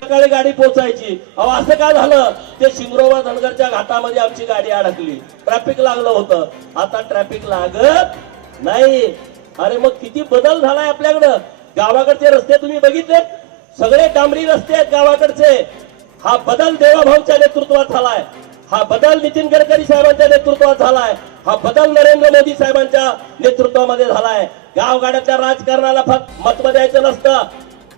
सकाळी गाडी पोहोचायची. अहो असं काय झालं, ते शिंगरोबा धनगरच्या घाटामध्ये आमची गाडी अडकली, ट्रॅफिक लागलं होतं. आता ट्रॅफिक लागत नाही. अरे मग किती बदल झालाय आपल्याकडं. गावाकडचे रस्ते तुम्ही बघितले, सगळे डांबरी रस्ते आहेत गावाकडचे. हा बदल देवाभाऊच्या नेतृत्वात झालाय. हा बदल नितीन गडकरी साहेबांच्या नेतृत्वात झालाय. हा बदल नरेंद्र मोदी साहेबांच्या नेतृत्वामध्ये झालाय. गावगाड्यातल्या राजकारणाला फक्त महत्व द्यायचं नसतं,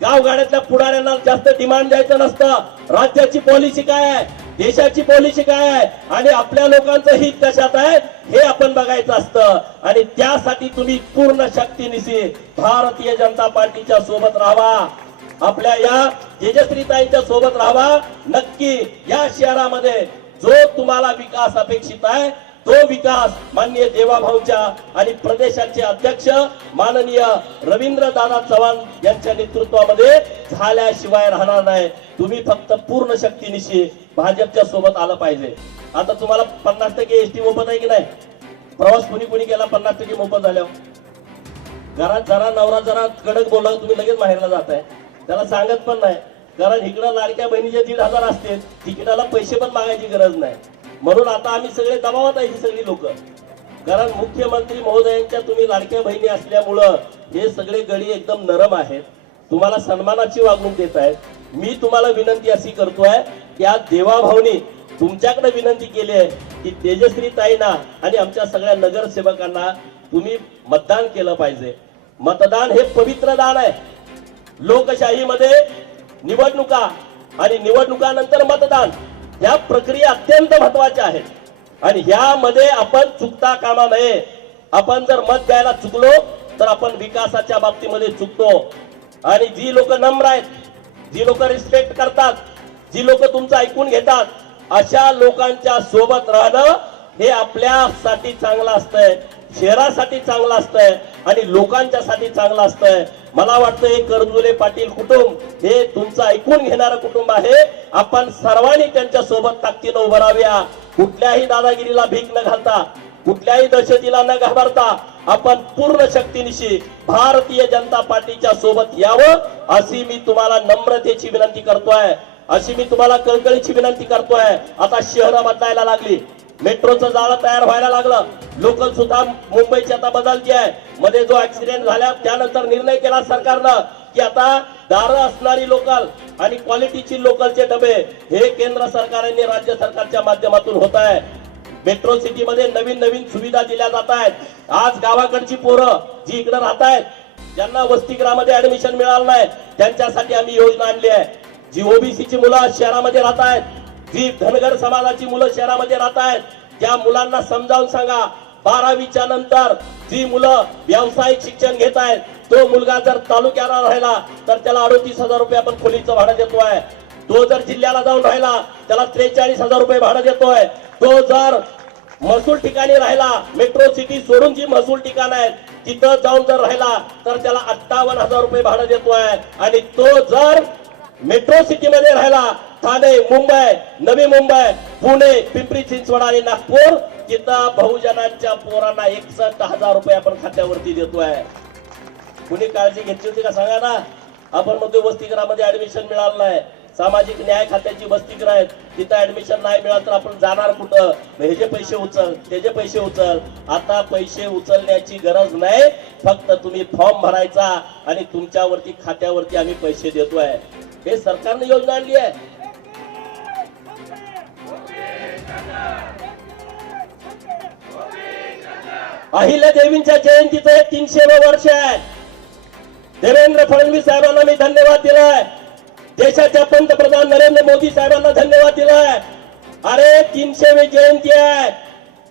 गावगाड्यातल्या पुढाऱ्यांना जास्त डिमांड द्यायचं नसतं. राज्याची पॉलिसी काय आहे, देशाची पॉलिसी काय आहे आणि आपल्या लोकांचं हित कशात आहे हे आपण बघायचं असतं. आणि त्यासाठी तुम्ही पूर्ण शक्तीनिशी भारतीय जनता पार्टीच्या सोबत राहावा, आपल्या या तेजश्रीताईंच्या सोबत राहावा. नक्की या शहरामध्ये जो तुम्हाला विकास अपेक्षित आहे तो विकास माननीय देवाभाऊच्या आणि प्रदेशाचे अध्यक्ष माननीय रवींद्र दादा चव्हाण यांच्या नेतृत्वामध्ये झाल्याशिवाय राहणार नाही. तुम्ही फक्त पूर्ण शक्तीनिशी भाजपच्या सोबत आलं पाहिजे. आता तुम्हाला 50% एसटी मोफत आहे की नाही? प्रवास कुणी केला 50% मोफत झाल्यावर? घरात जरा नवरा जरा कडक बोलला तुम्ही लगेच बाहेरला जाताय, त्याला सांगत पण नाही. कारण इकडं लाडक्या बहिणीचे 1,500 असते, तिकिटाला पैसे पण मागायची गरज नाही. म्हणून आता आम्ही सगळे दबावात आहे ही सगळी लोक. कारण मुख्यमंत्री महोदयांच्या तुम्ही लाडक्या बहिणी असल्यामुळं हे सगळे गडी एकदम नरम आहेत, तुम्हाला सन्मानाची वागणूक देत आहेत. मी तुम्हाला विनंती अशी करतोय की आज देवाभाऊनी तुमच्याकडे विनंती केली आहे की तेजश्री ताईंना आणि आमच्या सगळ्या नगरसेवकांना तुम्ही मतदान केलं पाहिजे. मतदान हे पवित्र दान आहे. लोकशाहीमध्ये निवडणुका आणि निवडणुकानंतर मतदान या प्रक्रिया अत्यंत महत्वाच्या आहेत आणि ह्यामध्ये आपण चुकता कामा नये. आपण जर मत द्यायला चुकलो तर आपण विकासाच्या बाबतीमध्ये चुकतो. आणि जी लोक नम्र आहेत, जी लोक रिस्पेक्ट करतात, जी लोक तुमचं ऐकून घेतात, अशा लोकांच्या सोबत राहणं हे आपल्यासाठी चांगलं असतंय, शहरासाठी चांगलं असतंय आणि लोकांच्यासाठी चांगलं असतंय. मला वाटतं हे करंजुले पाटील कुटुंब हे तुमचं ऐकून घेणारं कुटुंब आहे. आपण सर्वांनी त्यांच्या सोबत ताकदीनं उभं राहाव्या. कुठल्याही दादागिरीला भीक न घालता, कुठल्याही दहशतीला न घाबरता आपण पूर्ण शक्तीनिशी भारतीय जनता पार्टीच्या सोबत यावं अशी मी तुम्हाला नम्रतेची विनंती करतोय, अशी मी तुम्हाला कळकळीची विनंती करतोय. आता शहरं बदलायला लागली, मेट्रोचं जाळं तयार व्हायला लागलं, लोकल सुद्धा मुंबईची आता बदलती आहे. मध्ये जो ऍक्सिडेंट झाला त्यानंतर निर्णय केला सरकारनं की आता दारं असणारी लोकल आणि क्वालिटीची लोकलचे डबे हे केंद्र सरकारने राज्य सरकारच्या माध्यमातून होत आहे. मेट्रो सिटी मध्ये नवीन नवीन सुविधा दिल्या जात आहेत. आज गावाकडची पोरं जी इकडे राहत आहेत, ज्यांना वसतिगृहामध्ये ऍडमिशन मिळालं नाही, त्यांच्यासाठी आम्ही योजना आणली आहे. जी ओबीसीची मुलं शहरामध्ये राहत आहेत, जी धनगर समाजाची मुलं शहरामध्ये राहत आहेत, त्या मुलांना समजावून सांगा 12वीच्या नंतर जी मुलं व्यावसायिक शिक्षण घेत आहेत, तो मुलगा जर तालुक्याला राहिला तर त्याला 38,000 रुपये आपण खोलीचं भाडं देतोय. तो जर जिल्ह्याला जाऊन राहिला त्याला 43,000 रुपये भाडं देतोय. तो जर महसूल ठिकाणी राहिला, मेट्रो सिटी सोडून जी महसूल ठिकाण आहेत तिथं जाऊन जर राहिला तर त्याला 58,000 रुपये भाडं देतोय. आणि तो जर मेट्रो सिटी मध्ये राहिला, ठाणे, मुंबई, नवी मुंबई, पुणे, पिंपरी चिंचवड आणि नागपूर, तिथं बहुजनांच्या पोरांना 61,000 रुपये आपण खात्यावरती देतोय. कुणी काळजी घेतली होती का सांगा ना? आपण म्हणतो वसतिगृहामध्ये ऍडमिशन मिळालं नाही, सामाजिक न्याय खात्याची वसतिगृह आहेत, तिथं ऍडमिशन नाही मिळालं तर आपण जाणार कुठं? हे जे पैसे उचल, ते जे पैसे उचल. आता पैसे उचलण्याची गरज नाही, फक्त तुम्ही फॉर्म भरायचा आणि तुमच्यावरती खात्यावरती आम्ही पैसे देतोय. हे सरकारने योजना आणली आहे. अहिल्या देवींच्या जयंतीचं हे 300वे वर्ष आहे. देवेंद्र फडणवीस साहेबांना मी धन्यवाद दिलाय, देशाच्या पंतप्रधान नरेंद्र मोदी साहेबांना धन्यवाद दिलाय. अरे 300वी जयंती आहे.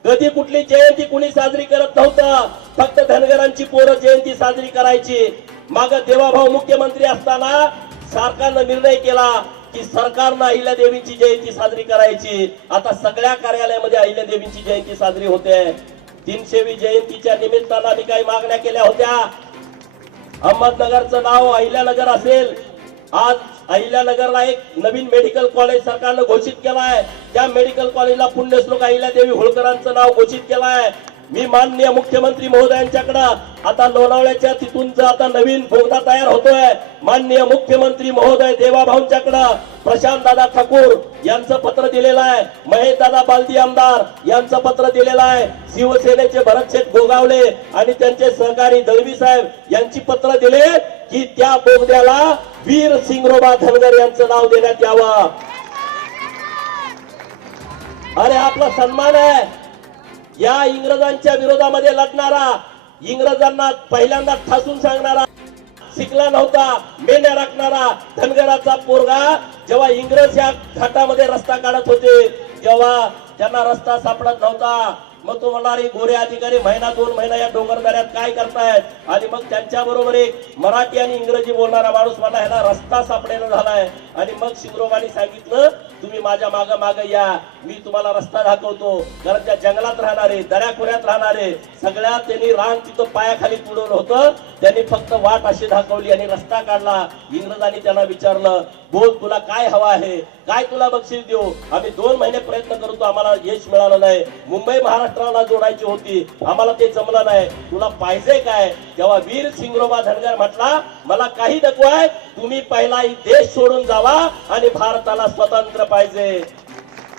कधी कुठली जयंती कुणी साजरी करत नव्हतं, फक्त धनगरांची पोरं जयंती साजरी करायची. माग देवाभाऊ मुख्यमंत्री असताना सरकारनं निर्णय केला की सरकारनं अहिल्या देवींची जयंती साजरी करायची. आता सगळ्या कार्यालयामध्ये अहिल्या देवींची जयंती साजरी होते. 300वी जयंतीच्या निमित्तानं आम्ही काही मागण्या केल्या होत्या. अहमदनगरचं नाव अहिल्यानगर असेल. आज अहिल्यानगरला एक नवीन मेडिकल कॉलेज सरकारनं घोषित केलं आहे. त्या मेडिकल कॉलेजला पुण्यश्लोक अहिल्यादेवी होळकरांचं नाव घोषित केलं आहे. मी माननीय मुख्यमंत्री महोदयांच्याकडे आता लोणावळ्याच्या तिथून जो आता नवीन बोगदा तयार होतोय, माननीय मुख्यमंत्री महोदय देवाभाऊंच्याकडे प्रशांत दादा ठाकूर यांचं पत्र दिलेलं आहे, महेश दादा बालदी आमदार यांचं पत्र दिलेलं आहे, शिवसेनेचे भरतशेठ गोगावले आणि त्यांचे सहकारी दळवी साहेब यांची पत्र दिले की त्या बोगद्याला वीर सिंगरोबा धनगर यांचं नाव देण्यात यावं. अरे आपला सन्मान आहे. या इंग्रजांच्या विरोधामध्ये लढणारा, इंग्रजांना पहिल्यांदा ठासून सांगणारा, शिकला नव्हता, मेंढ्या राखणारा धनगराचा पोरगा जेव्हा इंग्रज या घाटामध्ये रस्ता काढत होते, जेव्हा त्यांना रस्ता सापडत नव्हता, मग तो म्हणणारे गोरे अधिकारी महिना 2 महिना या डोंगरदऱ्यात काय करतायत, आणि मग त्यांच्या बरोबर एक मराठी आणि इंग्रजी बोलणारा माणूस मला ह्याला रस्ता सापडेना झालाय. आणि मग शिंगरोबानी सांगितलं तुम्ही माझ्या माग या, मी तुम्हाला रस्ता दाखवतो. कारण त्या जंगलात राहणारे, दऱ्याखोऱ्यात राहणारे सगळ्यात त्यांनी रान तिथं पायाखाली तुडवलं होतं, त्यांनी फक्त वाट अशी दाखवली आणि रस्ता काढला. इंग्रजांनी त्यांना विचारलं बोल तुला काय हवा आहे, काय तुला बक्षीस देऊ. आम्ही 2 महिने प्रयत्न करतो, आम्हाला यश मिळालं नाही. मुंबई महाराष्ट्राला जोडायची होती, आम्हाला ते जमलं नाही, तुला पाहिजे काय. तेव्हा वीर सिंगरोबा धनगर म्हटला मला काही नकोय, तुम्ही पहिला देश सोडून जावा आणि भारताला स्वतंत्र पाहिजे.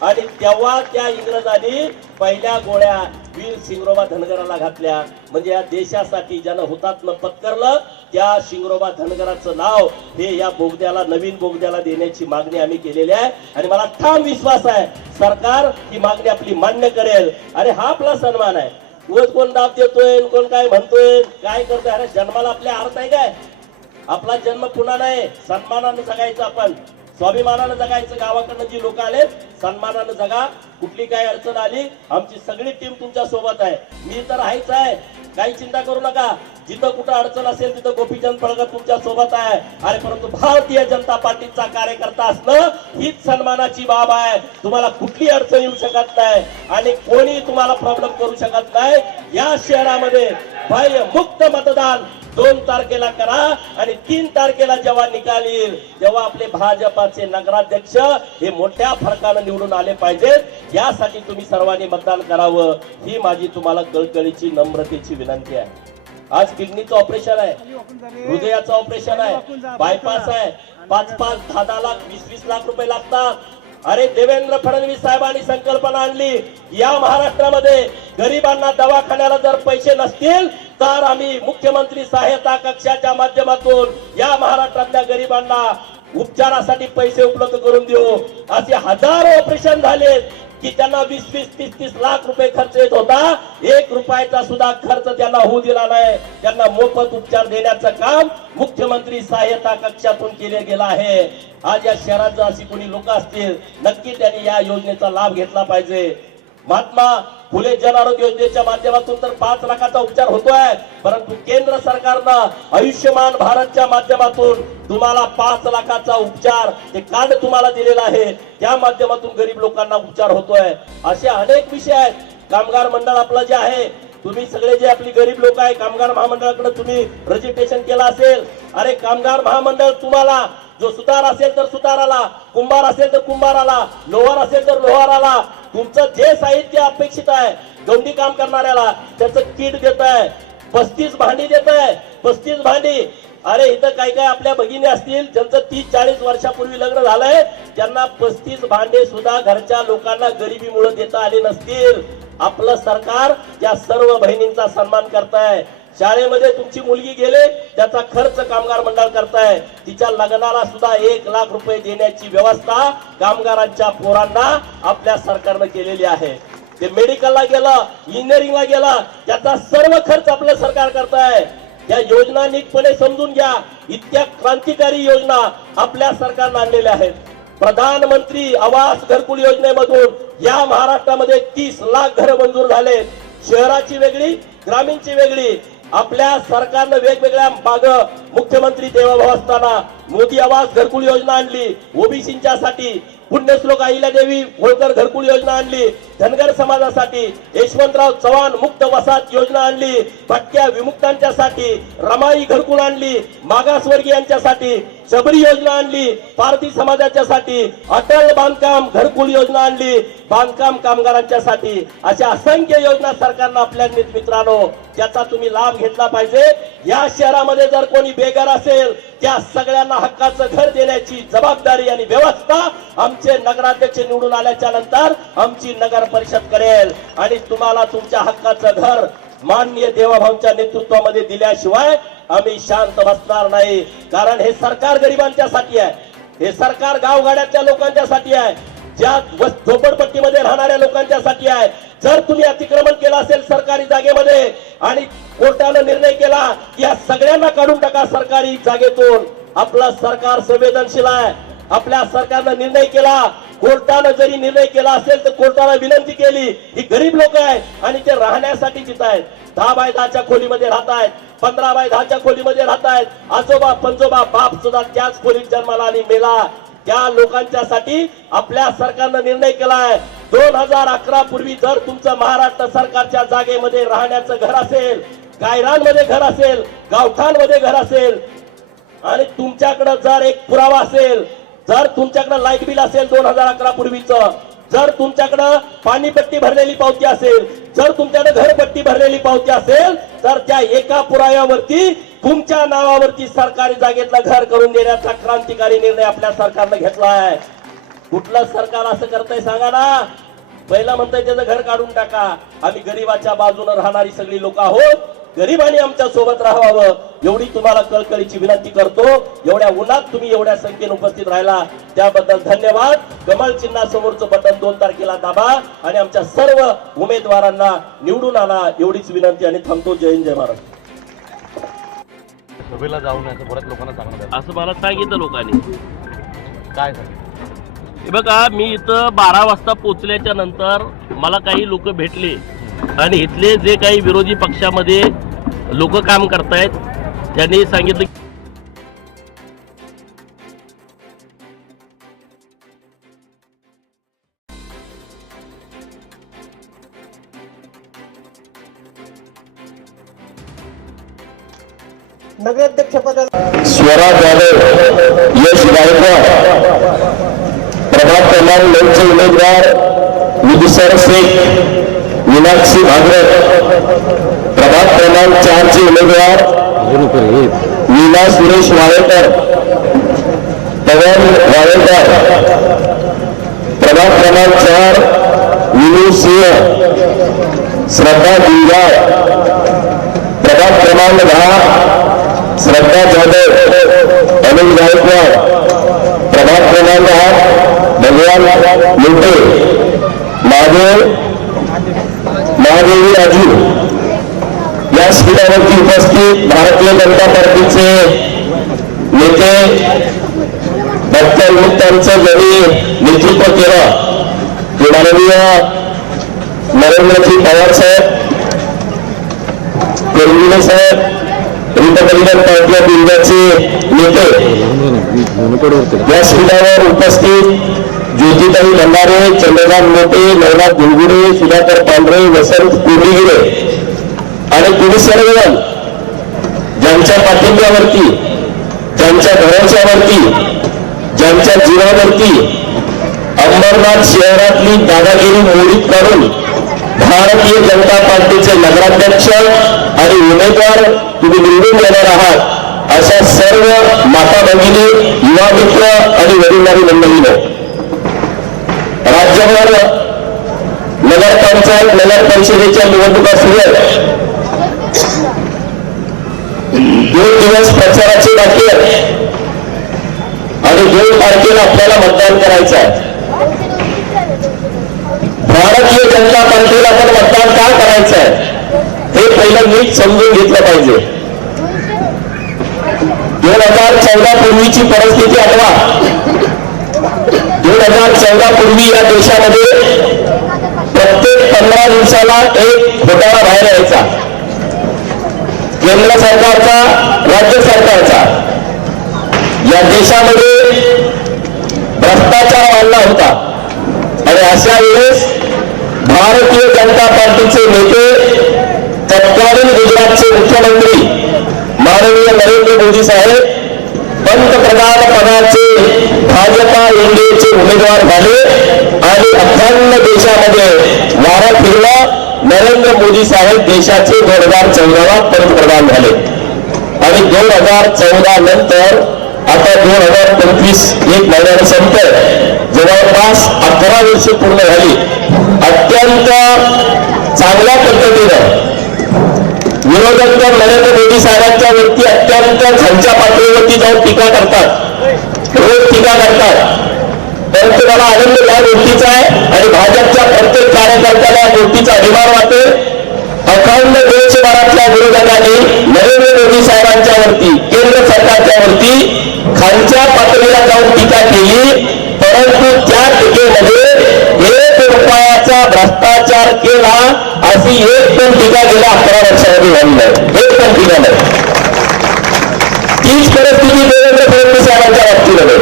आणि तेव्हा त्या इंग्रजांनी पहिल्या गोळ्या वीर सिंगरोबा धनगराला घातल्या. म्हणजे या देशासाठी ज्यानं हुतात्मा पत्करलं त्या सिंगरोबा धनगराचं नाव हे या बोगद्याला, नवीन बोगद्याला देण्याची मागणी आम्ही केलेली आहे. आणि मला ठाम विश्वास आहे सरकार ही मागणी आपली मान्य करेल. अरे हा आपला सन्मान आहे. रोज कोण दाब देतोय, कोण काय म्हणतोय, काय करतोय. अरे जन्माला आपल्या अर्थ आहे काय? आपला जन्म पुन्हा नाही. सन्मानानं जगायचं, आपण स्वाभिमानानं जगायचं. गावाकडनं जी लोक आले सन्मानानं जगा. कुठली काय अडचण आली आमची सगळी टीम तुमच्या सोबत आहे. मी तर आहेच आहे, काही चिंता करू नका. जिथं कुठं अडचण असेल तिथं गोपीचंद पळकर तुमच्या सोबत आहे. अरे परंतु भारतीय जनता पार्टीचा कार्यकर्ता असणं हीच सन्मानाची बाब आहे. तुम्हाला कुठली अडचण येऊ शकत नाही आणि कोणी तुम्हाला प्रॉब्लेम करू शकत नाही. या शहरामध्ये बाह्य मुक्त मतदान 2 तारखेला करा आणि 3 तारखेला जेव्हा निकाल येईल तेव्हा आपले भाजपाचे नगराध्यक्ष हे मोठ्या फरकाने निवडून आले पाहिजेत. यासाठी तुम्ही सर्वांनी मतदान करावं ही माझी तुम्हाला कळकळीची नम्रतेची विनंती आहे. आज किडनीचं ऑपरेशन आहे, हृदयाचं ऑपरेशन आहे, बायपास आहे. 5-5, 10-10 लाख, 20-20 लाख रुपये लागतात. अरे देवेंद्र फडणवीस साहेबांनी संकल्पना आणली या महाराष्ट्रामध्ये गरिबांना दवाखान्याला जर पैसे नसतील तर आम्ही मुख्यमंत्री सहायता कक्षाच्या माध्यमातून या महाराष्ट्रातल्या गरिबांना उपचारासाठी पैसे उपलब्ध करून देऊ. असे हजारो ऑपरेशन झाले की त्यांना 20-20, 30-30 लाख रुपये खर्च येत होता. 1 रुपयाचा सुद्धा खर्च त्यांना होऊ दिला नाही. त्यांना मोफत उपचार देण्याचं काम मुख्यमंत्री सहायता कक्षातून केले गेलं आहे. आज या शहरात जर अशी कोणी लोक असतील नक्की त्यांनी या योजनेचा लाभ घेतला पाहिजे. महात्मा फुले जन आरोग्य योजनेच्या माध्यमातून तर 5 लाखाचा उपचार होतोय, परंतु केंद्र सरकारनं आयुष्यमान भारतच्या माध्यमातून तुम्हाला 5 लाखाचा उपचार ते कार्ड तुम्हाला दिलेलं आहे. त्या माध्यमातून गरीब लोकांना उपचार होतोय. असे अनेक विषय आहेत. कामगार मंडळ आपलं जे आहे, तुम्ही सगळे जे आपली गरीब लोक आहे कामगार महामंडळाकडे तुम्ही रजिस्ट्रेशन केलं असेल. अरे कामगार महामंडळ तुम्हाला जो सुतार असेल तर सुताराला, कुंभार असेल तर कुंभाराला, लोहार असेल तर लोहाराला तुमचं जे साहित्य अपेक्षित आहे गवंडी काम करणाऱ्याला त्याचं किट देत आहे. 35 भांडी देत आहे, 35 भांडी. अरे इथं काय काय आपल्या भगिनी असतील ज्यांचं 30-40 वर्षापूर्वी लग्न झालंय त्यांना 35 भांडे सुद्धा घरच्या लोकांना गरिबीमुळे देता आले नसतील. आपलं सरकार त्या सर्व बहिणींचा सन्मान करताय. शाळेमध्ये तुमची मुलगी गेले त्याचा खर्च कामगार मंडळ करताय. तिच्या लग्नाला सुद्धा 1 लाख रुपये देण्याची व्यवस्था कामगारांच्या पोरांना आपल्या सरकारनं केलेली आहे. ते मेडिकलला गेलं, इंजिनिअरिंगला गेलं त्याचा सर्व खर्च आपलं सरकार करताय. या योजना नीटपणे समजून घ्या. इतक्या क्रांतिकारी योजना आपल्या सरकारनं आणलेल्या आहेत. प्रधानमंत्री आवास घरकुल योजनेमधून या महाराष्ट्रामध्ये 30 लाख घरं मंजूर झाले. शहराची वेगळी, ग्रामीणची वेगळी. आपल्या सरकारनं वेगवेगळ्या माग मुख्यमंत्री देवाभाऊ असताना मोदी आवास घरकुल योजना आणली. ओबीसींच्यासाठी पुण्यश्लोक अहिल्यादेवी होळकर घरकुल योजना आणली. धनगर समाजासाठी यशवंतराव चव्हाण मुक्त वसाहत योजना आणली. भटक्या विमुक्तांच्यासाठी रमाई घरकुल आणली. मागासवर्गीयांच्यासाठी शबरी योजना आणली पारधी समाजाच्यासाठी, अटल बांधकाम घरकुल योजना आणली बांधकाम कामगारांच्यासाठी. अशा असंख्य योजना सरकारनं आपल्या मित्रांनो त्याचा तुम्ही लाभ घेतला पाहिजे. या शहरामध्ये जर कोणी बेघर असेल त्या सगळ्यांना हक्काचं घर देण्याची जबाबदारी आणि व्यवस्था आमचे नगराध्यक्ष निवडून आल्याच्या नंतर आमची नगर परिषद करेल. आणि तुम्हाला तुमच्या हक्काचं घर माननीय देवाभाऊंच्या नेतृत्वामध्ये दिल्याशिवाय आम्ही शांत बसणार नाही. कारण हे सरकार गरिबांच्यासाठी आहे, हे सरकार गावगाड्यातल्या लोकांच्यासाठी आहे, ज्या झोपडपट्टीमध्ये राहणाऱ्या लोकांच्यासाठी आहे. जर तुम्ही अतिक्रमण केलं असेल सरकारी जागेमध्ये आणि कोर्टाने निर्णय केला की या सगळ्यांना काढून टाका सरकारी जागेतून, आपलं सरकार संवेदनशील आहे. आपल्या सरकारनं निर्णय केला, कोर्टानं जरी निर्णय केला असेल तर कोर्टाला विनंती केली. ही गरीब लोक आहेत आणि ते राहण्यासाठी तिथं आहेत. 10 बाय 10च्या खोलीमध्ये राहत आहेत, 15 बाय 10च्या खोलीमध्ये राहत आहेत. आजोबा पंजोबा बाप सुद्धा त्याच खोलीत जन्माला आणि मेला. त्या लोकांच्यासाठी आपल्या सरकारनं निर्णय केलाय. 2011 पूर्वी जर तुमचं महाराष्ट्र सरकारच्या जागेमध्ये राहण्याचं घर असेल, गायरांमध्ये घर असेल, गावठांमध्ये घर असेल आणि तुमच्याकडे जर एक पुरावा असेल, जर तुमच्याकडे लाईट बिल असेल 2011 पूर्वीचं, जर तुमच्याकडे पाणीपट्टी भरलेली पावती असेल, जर तुमच्याकडे घरपट्टी भरलेली पावती असेल, तर त्या एका पुराव्यावरती तुमच्या नावावरती सरकारी जागेतलं घर करून देण्याचा क्रांतिकारी निर्णय आपल्या सरकारनं घेतला आहे. कुठलं सरकार असं करतंय सांगा ना. पहिला म्हणतंय त्याचं घर काढून टाका. आम्ही गरीबाच्या बाजूने राहणारी सगळी लोक आहोत, गरिबांनी आमच्या सोबत राहावं एवढी तुम्हाला कळकळीची विनंती करतो. एवढ्या उन्हात तुम्ही एवढ्या संख्येने उपस्थित राहिला त्याबद्दल धन्यवाद. कमळ चिन्हासमोरचं बटन 2 तारखेला दाबा आणि आमच्या सर्व उमेदवारांना निवडून आणा एवढीच विनंती आणि थांबतो. जय हिंद जय महाराष्ट्र. सभेला जाऊ नये असं बऱ्याच लोकांना सांगण्यात असं मला सांगितलं लोकांनी. काय हे बघा, मी इथं 12 वाजता पोहोचल्याच्या नंतर मला काही लोक भेटले आणि इथले जे काही विरोधी पक्षामध्ये लोक काम करतायत त्यांनी सांगितलं नगराध्यक्षपदाला स्वरा जाधव, यश गायकवाड, प्रभाग क्रमांक 9चे उमेदवार विदुसर शेख, मीनाक्षी भागवत, प्रभाग क्रमांक 4चे उमेदवार मीना सुरेश वाळेकर, पवन वाळेकर, प्रभाग क्रमांक 4 विनू सिंह, श्रद्धा गुंजाळ, प्रभाग क्रमांक 10 श्रद्धा जाधव, अनिल गायकवाड, प्रभाग क्रमांक 8 भगवान मुंडे, महादेवी राजू. या शिबिरावरती उपस्थित भारतीय जनता पार्टीचे नेते डॉक्टर मुक्तांचं ज्यांनी नेतृत्व केलं ते माननीय नरेंद्रजी पवार साहेब, कोरविले साहेब, रिपब्लिकन पार्टी ऑफ इंडियाचे नेते. या शिबिरावर उपस्थित ज्योतिताई भंडारे, चंद्रकांत मोटे, नवनाथ गुलगुडे, सुधाकर पांढरे, वसंत कोरलीगिरे आणि तुम्ही सर्वजण ज्यांच्या पाठिंब्यावरती, ज्यांच्या भरोश्यावरती, ज्यांच्या जीवावरती अंबरनाथ शहरातली दादागिरी मोडीत काढून भारतीय जनता पार्टीचे नगराध्यक्ष आणि उमेदवार तुम्ही निवडून देणार आहात अशा सर्व माता भगिनी, युवा मित्र आणि वडीलधारी मंडळीने राज्यभर नगरपंचायत, नगर परिषदेच्या निवडणुका सुरू आहेत. 2 दिवस प्रचाराचे बाकी आहेत आणि 2 तारखेला आपल्याला मतदान करायचं आहे. भारतीय जनता पार्टीला पण मतदान का करायचं आहे हे पहिलं नीट समजून घेतलं पाहिजे. 2014 पूर्वीची परिस्थिती आठवा. 2014 पूर्वी या देशामध्ये प्रत्येक 15 दिवसाला एक घोटाळा बाहेर यायचा, केंद्र सरकारचा, राज्य सरकारचा. या देशामध्ये भ्रष्टाचार वाढला होता आणि अशा वेळेस भारतीय जनता पार्टीचे नेते, तत्कालीन गुजरातचे मुख्यमंत्री माननीय नरेंद्र मोदी साहेब पंतप्रधान पदाचे भाजपा एनडीएचे उमेदवार झाले आणि अखंड देशामध्ये वारा फिरला. नरेंद्र मोदी साहेब देशाचे 2014 पंतप्रधान झाले आणि 2014 नंतर आता 2025 एक महिन्याने संपतोय. जवळपास 11 वर्ष पूर्ण झाली. अत्यंत चांगल्या पद्धतीनं विरोधक तर नरेंद्र मोदी साहेबांच्या वरती अत्यंत खालच्या पातळीवरती जाऊन टीका करतात, रोज टीका करतात. परंतु मला आनंद या गोष्टीचा आहे आणि भाजपच्या प्रत्येक कार्यकर्त्याला या गोष्टीचा अभिमान वाटेल. अखंड देशभरातल्या विरोधकांनी नरेंद्र मोदी साहेबांच्या वरती, केंद्र सरकारच्या वरती खालच्या पातळीला जाऊन टीका केली. परंतु त्या टीकेमध्ये 1 रुपयाचा भ्रष्टाचार केला अशी एक पण टीका गेल्या 11 वर्षामध्ये झाली नाही. एक पण टीका नाही. तीच परिस्थिती देवेंद्र फडणवीस साहेबांच्या बाबतीमध्ये.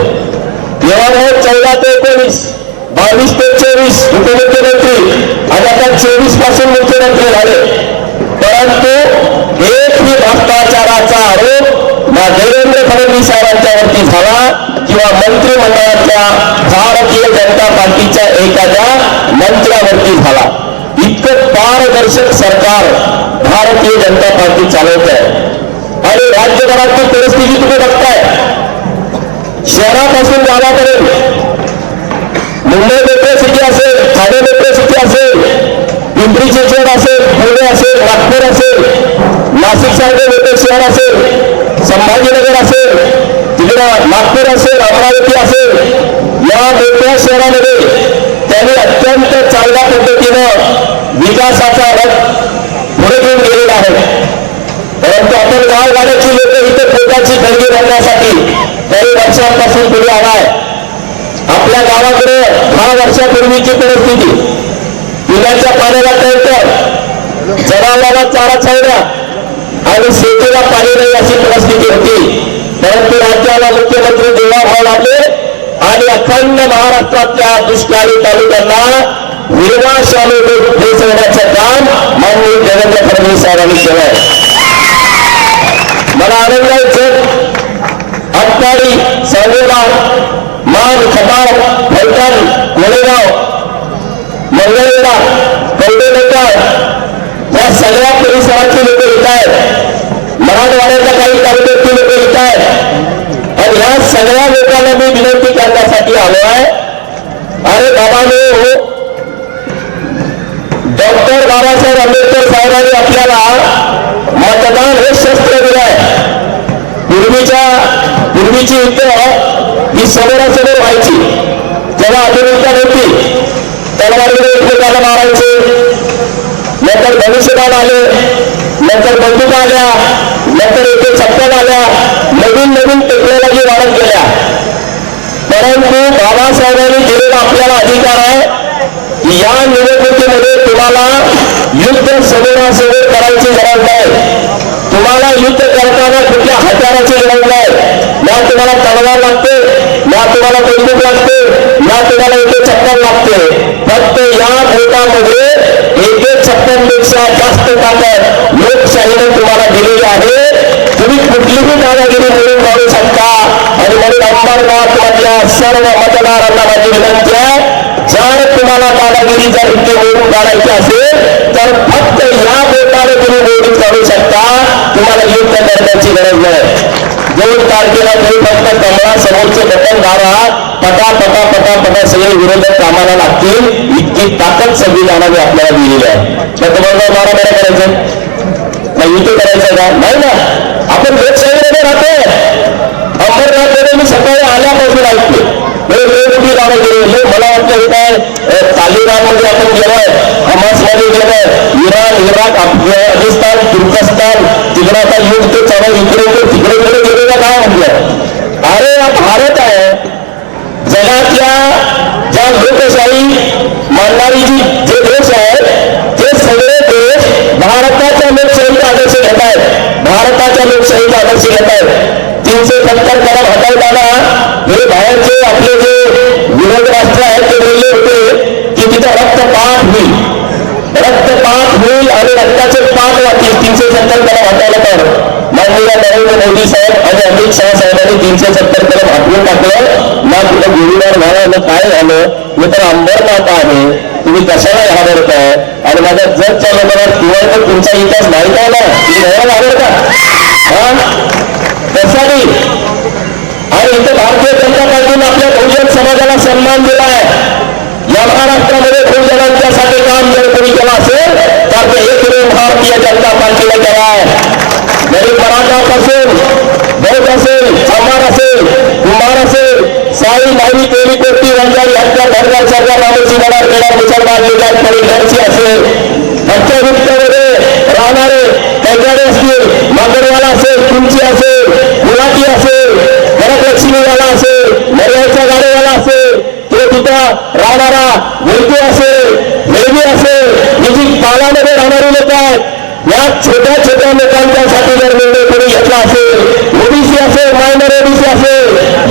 जेव्हा 14 ते 19, 22 ते 24 उपमुख्यमंत्री आणि आता 24 पासून मुख्यमंत्री झाले. परंतु एकही भ्रष्टाचाराचा आरोप ना देवेंद्र फडणवीस साहेबांच्या वरती झाला किंवा मंत्रिमंडळातल्या भारतीय जनता पार्टीच्या एखाद्या मंत्र्यावरती झाला. इतकं पारदर्शक सरकार भारतीय जनता पार्टी चालवत आहे. आणि राज्यभरातली परिस्थिती तुम्ही बघताय. शहरापासून गावापर्यंत, मुंबई मेट्रो सिटी असेल, ठाणे मेट्रो सिटी असेल, पिंपरी चिंचवड असेल, पुणे असेल, नागपूर असेल, नाशिक सारखे मोठे शहर असेल, संभाजीनगर असेल, तिकडं नागपूर असेल, अमरावती असेल, या मोठ्या शहरामध्ये त्यांनी अत्यंत चांगल्या पद्धतीनं विकासाचा रथ पुढे घेऊन गेलेला आहे. परंतु आपण गावगाड्याची लोक इथे पोटाची खळगी भरण्यासाठी काही वर्षांपासून पुढे आलाय. आपल्या गावाकडे 10 वर्षापूर्वीची परिस्थिती, पिण्याच्या पाण्याला टँकर, जनावरांना चारा छावण्या आणि शेतीला पाणी नाही अशी परिस्थिती होती. परंतु राज्याला मुख्यमंत्री देवाभाऊ लागले आणि अखंड महाराष्ट्रातल्या दुष्काळी तालुक्यांना हिरवा शालू देण्याचं काम माननीय देवेंद्र फडणवीस साहेबांनी केलंय. मला आनंद आहे. अटपाडी, सांगोला, मान, खटाव, फलटण, कोळेगाव, मंगळवेढा, कवडेनगर या सगळ्या परिसरातली लोक येत आहेत. मराठवाड्याच्या काही तालुक्यातली लोक येत आहेत आणि ह्या सगळ्या लोकांना मी विनंती करण्यासाठी आलो आहे. अरे बाबांनो, डॉक्टर बाबासाहेब आंबेडकर साहेबांनी आपल्याला मतदान हे शस्त्र दिलं आहे. पूर्वीची युद्ध ही समोरासमोर व्हायची. जेव्हा आधुनिकता नव्हती, तलवारीने एकमेकाला मारायचे, नंतर धनुष्यबाण आले, नंतर बंदुका आल्या, नंतर एक चप्पल आल्या, नवीन टेक्नॉलॉजी वाढत गेल्या. परंतु बाबासाहेबांनी दिलेला आपल्याला अधिकार आहे की या निवडणुकीमध्ये तुम्हाला युद्ध समोरासमोर करायची गरज नाही. तुम्हाला युद्ध करताना कुठल्या हत्याराची गरज नाही. ना तुम्हाला तलवार लागते, ना तुम्हाला बंदूक लागते, ना तुम्हाला एक चप्पल लागते. फक्त या भूतामध्ये एक चप्पलपेक्षा जास्त ताकद लोकशाहीने तुम्हाला दिलेली आहे. तुम्ही कुठलीही दादागिरी मिळून काढू शकता. आणि म्हणून अंबरनाथ मधल्या सर्व मतदारांना माझी विनंती आहे, जर तुम्हाला दादागिरी जर इथे निवडून काढायची असेल तर फक्त या बोटाने तुम्ही निवडून काढू शकता. तुम्हाला युद्ध करण्याची गरज नाही. 2 तारखेला तुम्ही फक्त कमळा समोरचे बटन दारा, पटा सगळे विरोधक कामाला लागतील. इतकी ताकद संविधानाने आपल्याला दिलेली आहे. तर तुम्हाला मारा करायचं नाही, युद्ध करायचं का? नाही ना. आपण लोकशाहीमध्ये राहतोय. अंबरनाथमध्ये मी सकाळी आल्यापासून ऐकते वेगवेगळी गाणं गेले. मला वाटतं हे काय तालिबानमध्ये आपण गेलोय, हमासमध्ये गेलोय, इराण, इराक, अफगाणिस्तान, तुर्कस्तान, तिकडे आता युद्ध चालू, इकडे तिकडे गेलेलं काय म्हटलं. अरे हा भारत आहे. जगातल्या ज्या लोकशाही मानणारी जे देश आहेत ते सगळे देश भारताच्या लोकशाहीचा आदर्श घेत आहेत. भारताच्या लोकशाहीचा आदर्श घेत आहेत. 370 कलम हटवताना हे बाहेरचे आपले जे विरोध राष्ट्र आहेत ते बोलले होते की तिथं रक्तपात होईल आणि रक्ताचे पाठ वाटतील 370 कलम हटवलं तर. माननीय नरेंद्र मोदी साहेब आणि अमित शहा साहेबांनी 370 कलम हटवून टाकलं ना. कुठं गोळीबार झाला ना काय झालं. हे तर अंबरनाथ आहे, तुम्ही कशाला घाबरताय. आणि माझ्या जग चालवणार किंवा तर तुमचा इतिहास माहित आहे ना, तुम्ही घ्यायला घाबरता तसा नाही. आणि इथं भारतीय जनता पार्टीने आपल्या बहुजन समाजाला सन्मान दिला आहे. या महाराष्ट्रामध्ये बहुजनांच्यासाठी काम जर कोणी केलं असेल तर ते एकमेव भारतीय जनता पार्टीने केलं आहे. गरीब मराठापासून बौद्ध असेल, चांभार असेल, कुंभार असेल, साई मावी तेली कोटी वंजारी हत्या धरणार सरकार नामेची मनार केला मुसलमान लिंगायत परिघरची असेल, भट्टवित्तमध्ये राहणारे कैकाडे असतील, मागडवाला असेल, तुमची असेल, गुलाटी असेल, गणकलक्ष्मीवाला असेल, मर्याचा गाडेवाला असेल, तो तिथं राहणारा वेलकी असेल, रेल्वे असेल, ही जी पालामध्ये राहणारी लोक आहेत, या छोट्या छोट्या लोकांच्यासाठी जर निर्णय कोणी घेतला असेल, ओबीसी असेल, मायनर ओबीसी असेल,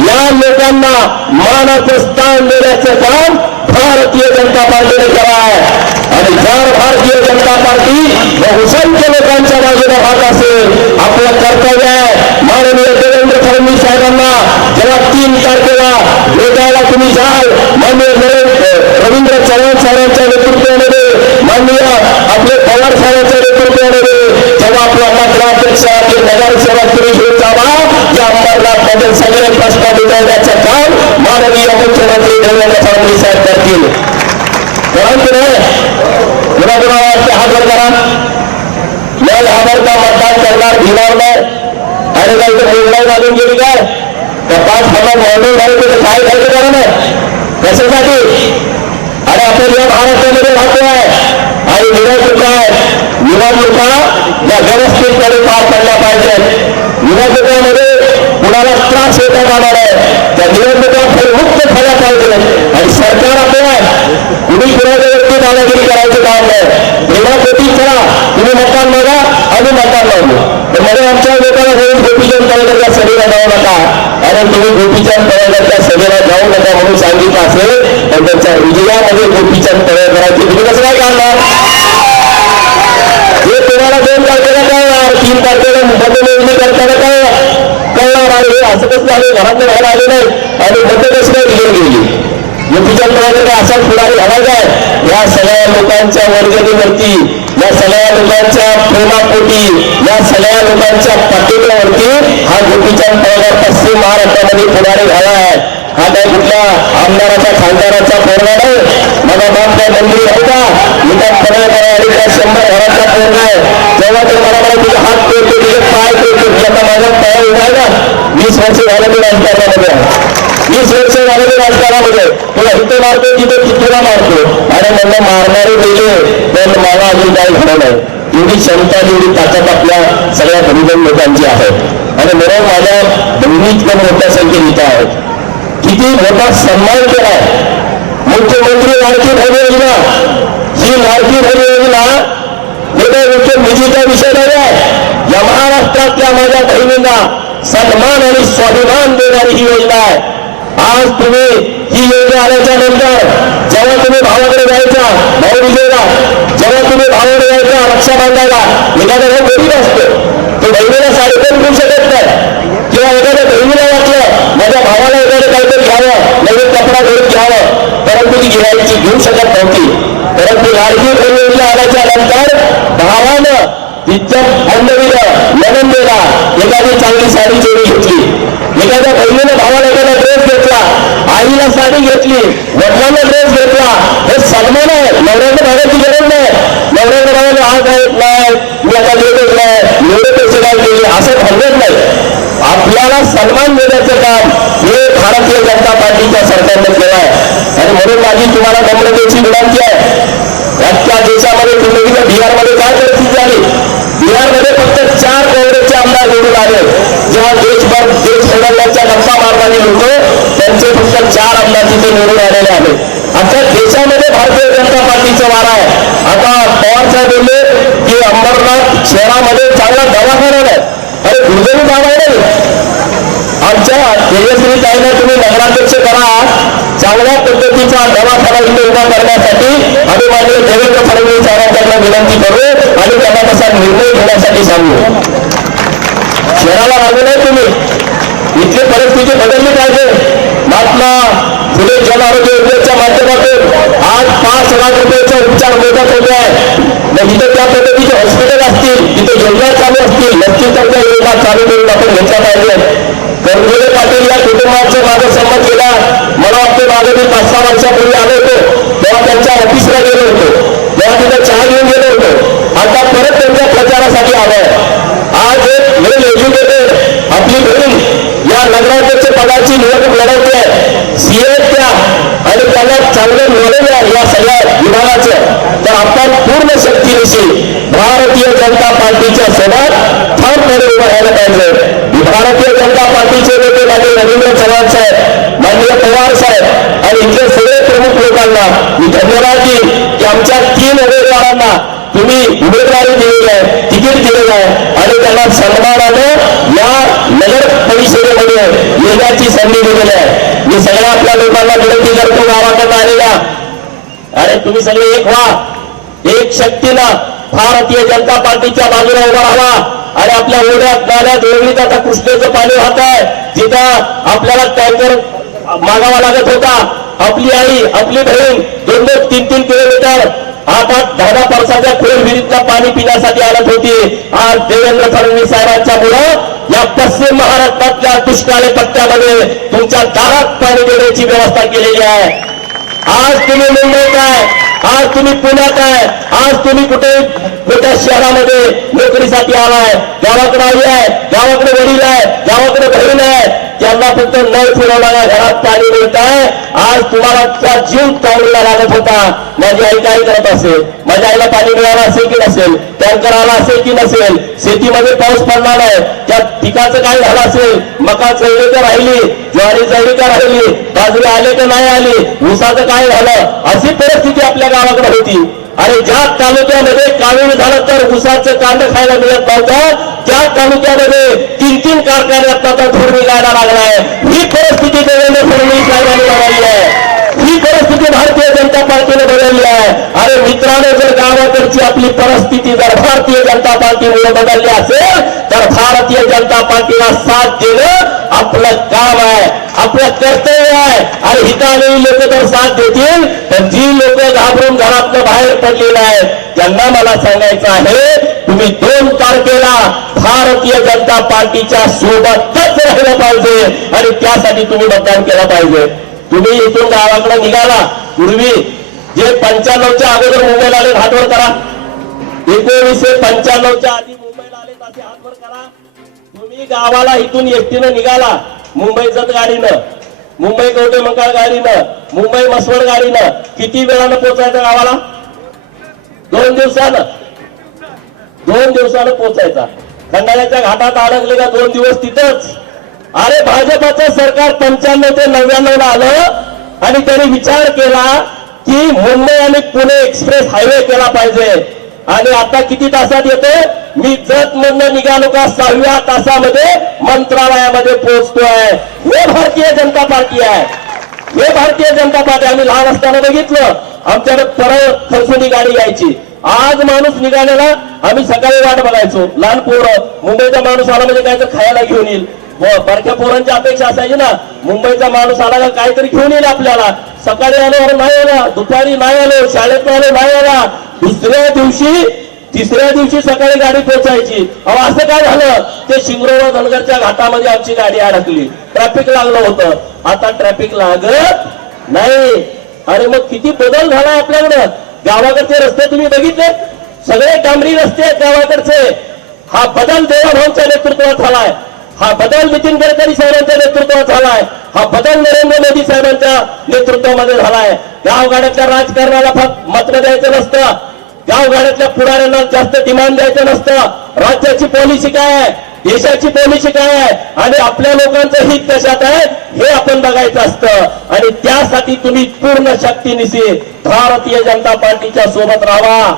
या लोकांना मानाचं स्थान देण्याचं काम भारतीय जनता पार्टीने केलं आहे. आणि जर भारतीय जनता पार्टी बहुसंख्य लोकांच्या बाजूने राहत असेल, आपलं कर्तव्य आहे. माननीय देवेंद्र फडणवीस साहेबांना जेव्हा 3 तारखेला भेटायला तुम्ही जाल, माननीय रवींद्र चव्हाण साहेबांच्या नेतृत्वामध्ये, माननीय आपले पवार साहेबांच्या नेतृत्वामध्ये, जेव्हा आपला नगराध्यक्ष आपले नगरसेवक तुम्ही घेऊन जावा, या अंबरनाथमध्ये सगळे प्रश्न मिटवण्याचं काम माननीय मुख्यमंत्री देवेंद्र फडणवीस साहेब करतील. परंतु कुणाकुणाला वाटते हात वर करा, न घाबरता मतदान करणार भिणार नाही. आणि काही तर निर्णय लागून गेली काय तर 5 हजार नॉर्मल झाले तर काय घ्यायचं करा ना कशासाठी. आणि आपण या महाराष्ट्रामध्ये राहतो आहे आणि निवडणुका या व्यवस्थितपणे पार पडल्या पाहिजेत. निवडणुकामध्ये कुणाला त्रास होता कामा आहे, त्या निवडणुका मुक्त झाल्या पाहिजे. आणि सरकार आपलं कुणी कुणाच्या व्यक्ती दादागिरी करायचं काम नाही. प्रेमापोटी करा, तुम्ही मतदान मागा आणि मतदान मागू. तर मध्ये आमच्या लोकांना म्हणून गोपीचंद पडळकरच्या सभेला जाऊ नका, आणि तुम्ही गोपीचंद पडळकरच्या सभेला जाऊ नका म्हणून सांगितलं असेल तर त्यांच्या विजयामध्ये गोपीचंद पडळकरांची तुम्ही कसं काय काढणार. हे तुम्हाला 2 तारखेला कळणार, 3 तारखेला मतमोजणी करताना कळणार. आणि हे असं कसं आले घरातलं बाहेर आले नाही आणि मत कसं काय घेऊन गेली. गोपीचंद पडळकर असाच पुढारी घालायचा आहे. या सगळ्या लोकांच्या वर्गणीवरती, या सगळ्या लोकांच्या प्रेमापोटी, या सगळ्या लोकांच्या पाठिंब्यावरती हा गोपीचंद पडळकर पश्चिम महाराष्ट्रामध्ये पुढारी झाला आहे. हा काय कुठल्या आमदाराचा खासदाराचा पोरगा नाही. माझा बाप काय मंत्री होता, निकाल पडळकर आणि त्या 100 घराचा पोरगा आहे. जेव्हा ते मला तुझे हात तोडतो, तुझे पाय तोडतो, आता माझा पाय उभा ना 20 वर्ष झालं मी राजकारणामध्ये, 20 वर्ष झालं मी राजकारणामध्ये. तुला इथे मारतो तिथे तुला मारतो. आणि मला मारणारे गेले पण मला अजून काही झालं नाही. एवढी क्षमता एवढी ताकद आपल्या सगळ्या बहुजन लोकांची आहे. आणि म्हणून माझ्या बहिणीतल्या मोठ्या संख्येत इथं आहेत. किती मोठा सन्मान केलाय. मुख्यमंत्री लाडकी बहीण योजना, ही लाडकी बहीण योजना मुख्य निधीचा विषय नाही आहे. या महाराष्ट्रातल्या माझ्या बहिणींना सन्मान आणि स्वाभिमान देणारी ही योजना आहे. आज तुम्ही ही योजना आल्याच्या नंतर जेव्हा तुम्ही भावाकडे जायचा भाऊबीजेला, जेव्हा तुम्ही भावाकडे जायचा रक्षा बांधायला, एखादा भाऊ गरीब असतो, तो बहिणीला साडी पण घेऊ शकत नाही. किंवा एखाद्या बहिणीला वाटलं माझ्या भावाला एखादं काहीतरी घ्यावं, नवीन कपडा घेऊन घ्यावं, परंतु ती घेऊ शकत नव्हती. परंतु लाडकी बहीण योजना आल्याच्या नंतर भावानं तिच्या बंधवीला ननंदेला एखादी चांगली साडी चोरी घेतली, एखाद्या बहिणीने भावाला एखादा ड्रेस घेतला, आईला साडी घेतली, वडिलांना ड्रेस घेतला, हे सन्मान आहे. नवऱ्याच्या भावाची गरज नाही. नवऱ्याच्या भावाने आज नाही, मी आता देतच नाही, एवढे पैसे काय केले असं म्हणत नाही. आपल्याला सन्मान देण्याचं काम हे भारतीय जनता पार्टीच्या सरकारने केलं आहे. आणि म्हणून माझी तुम्हाला नम्रतेची विनंती आहे. आजच्या देशामध्ये तुम्ही बिहारमध्ये काय परिस्थिती झाली. बिहारमध्ये फक्त 4 काँग्रेसचे आमदार निवडून आले. जेव्हा देशभर देश बदलण्याच्या गप्पा मारणारी लोक त्यांचे फक्त 4 आमदार तिथे निवडून आलेले आहेत. आता देशामध्ये भारतीय जनता पार्टीचा वारा आहे. आता पवार साहेब बोलले की अंबरनाथ शहरामध्ये चांगला दवाखाना आहे. अरे दुर्दैवी बाब आहे नाही. आमच्या तेजस्वी ताईंना तुम्ही नगराध्यक्ष करा, चांगल्या पद्धतीचा दवाखाना इथे उभा करण्यासाठी आम्ही माननीय देवेंद्र फडणवीस साहेबांना विनंती करू आणि त्यांना तसा निर्णय घेण्यासाठी सांगू. शहराला बदलली पाहिजे. महात्मा फुले जन आरोग्य योजनेच्या माध्यमातून आज 5 लाख रुपयाचा उपचार मोफत होते आहे. मग इथं त्या पद्धतीचे हॉस्पिटल असतील, तिथे योजना चालू असतील, नसतील तर त्या योजना चालू करून आपण घेतल्या पाहिजे. कर्मजोडे पाटील या कुटुंबाचा माझा संमत केला. मला वाटतं मागे मी 5-6 वर्षापूर्वी आलो होतो, तेव्हा त्यांच्या ऑफिसला गेलो होतो, तेव्हा तिथे चहा घेऊन गेलो होतो. आता परत त्यांच्या प्रचारासाठी आलोय. आज एक वेल एज्युकेटेड आपली बहीण या नगराध्यक्ष पदाची निवडणूक लढवते आहे, सीए त्या, आणि त्यांना चांगलं नॉलेज आहे या सगळ्या विभागाचं. तर आपण पूर्ण शक्तीनिशी भारतीय जनता पार्टीच्या सोबत ठामपणे उभं राहायला पाहिजे. भारतीय जनता पार्टीचे नेते माझे रवींद्र चव्हाण साहेब, माननीय पवार साहेब आणि इथले सगळे प्रमुख लोकांना मी धन्यवाद देईन की आमच्या 3 उमेदवारांना तुम्ही उमेदवारी दिलेली आहे, तिकीट दिलेलं आहे आणि त्यांना सन्मानानं या नगर परिषदेमध्ये येण्याची संधी दिलेली आहे. मी सगळ्या आपल्या लोकांना विनंती करतो, गावाकडनं आलेल्या, अरे तुम्ही सगळे एक व्हा, एक शक्तीनं भारतीय जनता पार्टीच्या बाजूला उभा राहा. आणि आपल्या ओढ्यात नाल्यात ओढलीत आता कृष्णेचं पाणी वाहत आहे, जिथं आपल्याला टँकर मागावा लागत होता. आपली आई, आपली बहीण 2-3 किलोमीटर 8-10 वर्षाच्या खोल विहिरीतलं पाणी पिण्यासाठी आणत होती. आज देवेंद्र फडणवीस साहेबांच्या मुळे या पश्चिम महाराष्ट्रातल्या दुष्काळी पट्ट्यामध्ये तुमच्या दारात पाणी देण्याची व्यवस्था केलेली आहे. आज तुम्ही मुंबईत आहे, आज तुम्ही पुण्यात आहे, आज तुम्ही कुठे मोठ्या शहरामध्ये नोकरीसाठी आलाय, गावाकडे आई आहे, गावाकडे वडील आहे, गावाकडे बहीण आहे, त्यांना फक्त नळ फिरवला घरात पाणी मिळत आहे. आज तुम्हाला त्या जीव तावडीला लागत होता. माझी आई काय करत असेल, माझ्या आईला पाणी मिळालं असेल की नसेल, टँकर आला असेल की नसेल, शेतीमध्ये पाऊस पडला नाही, त्या पिकाचं काय झालं असेल, मका चढली का राहिली, ज्वारी चढली का राहिली, बाजरी आले का नाही आली, ऊसाचं काय झालं, अशी परिस्थिती आपल्या गावाकडे होती. आणि ज्या तालुक्यामध्ये कावीळ झालं तर ऊसाचं कांड खायला मिळत नव्हतं, त्या तालुक्यामध्ये 3-3 कारखान्यात आता धूर निघायला लागलाय. ही परिस्थिती देवेंद्र फडणवीस साहेबांनी बदलली आहे. ही परिस्थिती भारतीय जनता पार्टीने बदलली आहे. अरे मित्रांनो, जर गावाकडची आपली परिस्थिती जर भारतीय जनता पार्टीमुळे बदलली असेल तर भारतीय जनता पार्टीला साथ देणं आपलं काम आहे, आपलं कर्तव्य आहे. आणि हिताने लोक जर साथ देतील तर जी लोक घाबरून घरातनं बाहेर पडलेले आहेत त्यांना मला सांगायचं आहे, तुम्ही 2 तारखेला भारतीय जनता पार्टीच्या सोबतच राहिलं पाहिजे आणि त्यासाठी तुम्ही मतदान केलं पाहिजे. तुम्ही इथून गावाकडे निघाला, पूर्वी जे 95च्या अगोदर मुंबईला आले हात वर करा, 1995च्या आधी मुंबईला आले तसे हात वर करा. तुम्ही गावाला इथून एसटीनं निघाला, मुंबई जत गाडीनं, मुंबई कवठे मंकाळ गाडीनं, मुंबई मसवड गाडीनं, किती वेळानं पोहोचायचं गावाला? 2 दिवसानं. 2 दिवसानं पोहोचायचा. खंडाळ्याच्या घाटात अडकले का 2 दिवस तिथंच. अरे भाजपाचं सरकार 95 ते 99 ला आलं आणि त्यांनी विचार केला की मुंबई आणि पुणे एक्सप्रेस हायवे केला पाहिजे. आणि आता किती तासात येतो? मी जत मधनं निघालो का 6व्या तासामध्ये मंत्रालयामध्ये पोहोचतोय. हे भारतीय जनता पार्टी आहे, हे भारतीय जनता पार्टी. आम्ही लहान असताना बघितलं, आमच्याकडे परळ खरसुनी गाडी यायची. आज माणूस निघालेला आम्ही सकाळी वाट बघायचो. लहान पोरं, मुंबईचा माणूस आला म्हणजे काय तर खायला घेऊन येईल. बारक्या पोरांची अपेक्षा असायची ना, मुंबईचा माणूस आला का काहीतरी घेऊन येईल आपल्याला. सकाळी आलो नाही आला, दुपारी नाही आलो, शाळेत आलो नाही आला, दुसऱ्या दिवशी 3ऱ्या दिवशी सकाळी गाडी पोहोचायची. अहो असं काय झालं, ते शिंगरोवा धनगरच्या घाटामध्ये आमची गाडी अडकली, ट्रॅफिक लागलं होतं. आता ट्रॅफिक लागत नाही. अरे मग किती बदल झाला आपल्याकडं. गावाकडचे रस्ते तुम्ही बघितले, सगळे डांबरी रस्ते आहेत गावाकडचे. हा बदल देवाभाऊंच्या नेतृत्वात झालाय, हा बदल नितीन गडकरी साहेबांच्या नेतृत्वात झालाय, हा बदल नरेंद्र मोदी साहेबांच्या नेतृत्वामध्ये झालाय. गावगाड्यातल्या राजकारणाला फक्त मत द्यायचं नसतं, गावगाड्यातल्या पुढाऱ्यांना जास्त डिमांड द्यायचं नसतं. राज्याची पॉलिसी काय आहे, देशाची पॉलिसी काय आहे आणि आपल्या लोकांचं हित कशात आहे हे आपण बघायचं असतं. आणि त्यासाठी तुम्ही पूर्ण शक्तीनिशी भारतीय जनता पार्टीच्या सोबत राहा,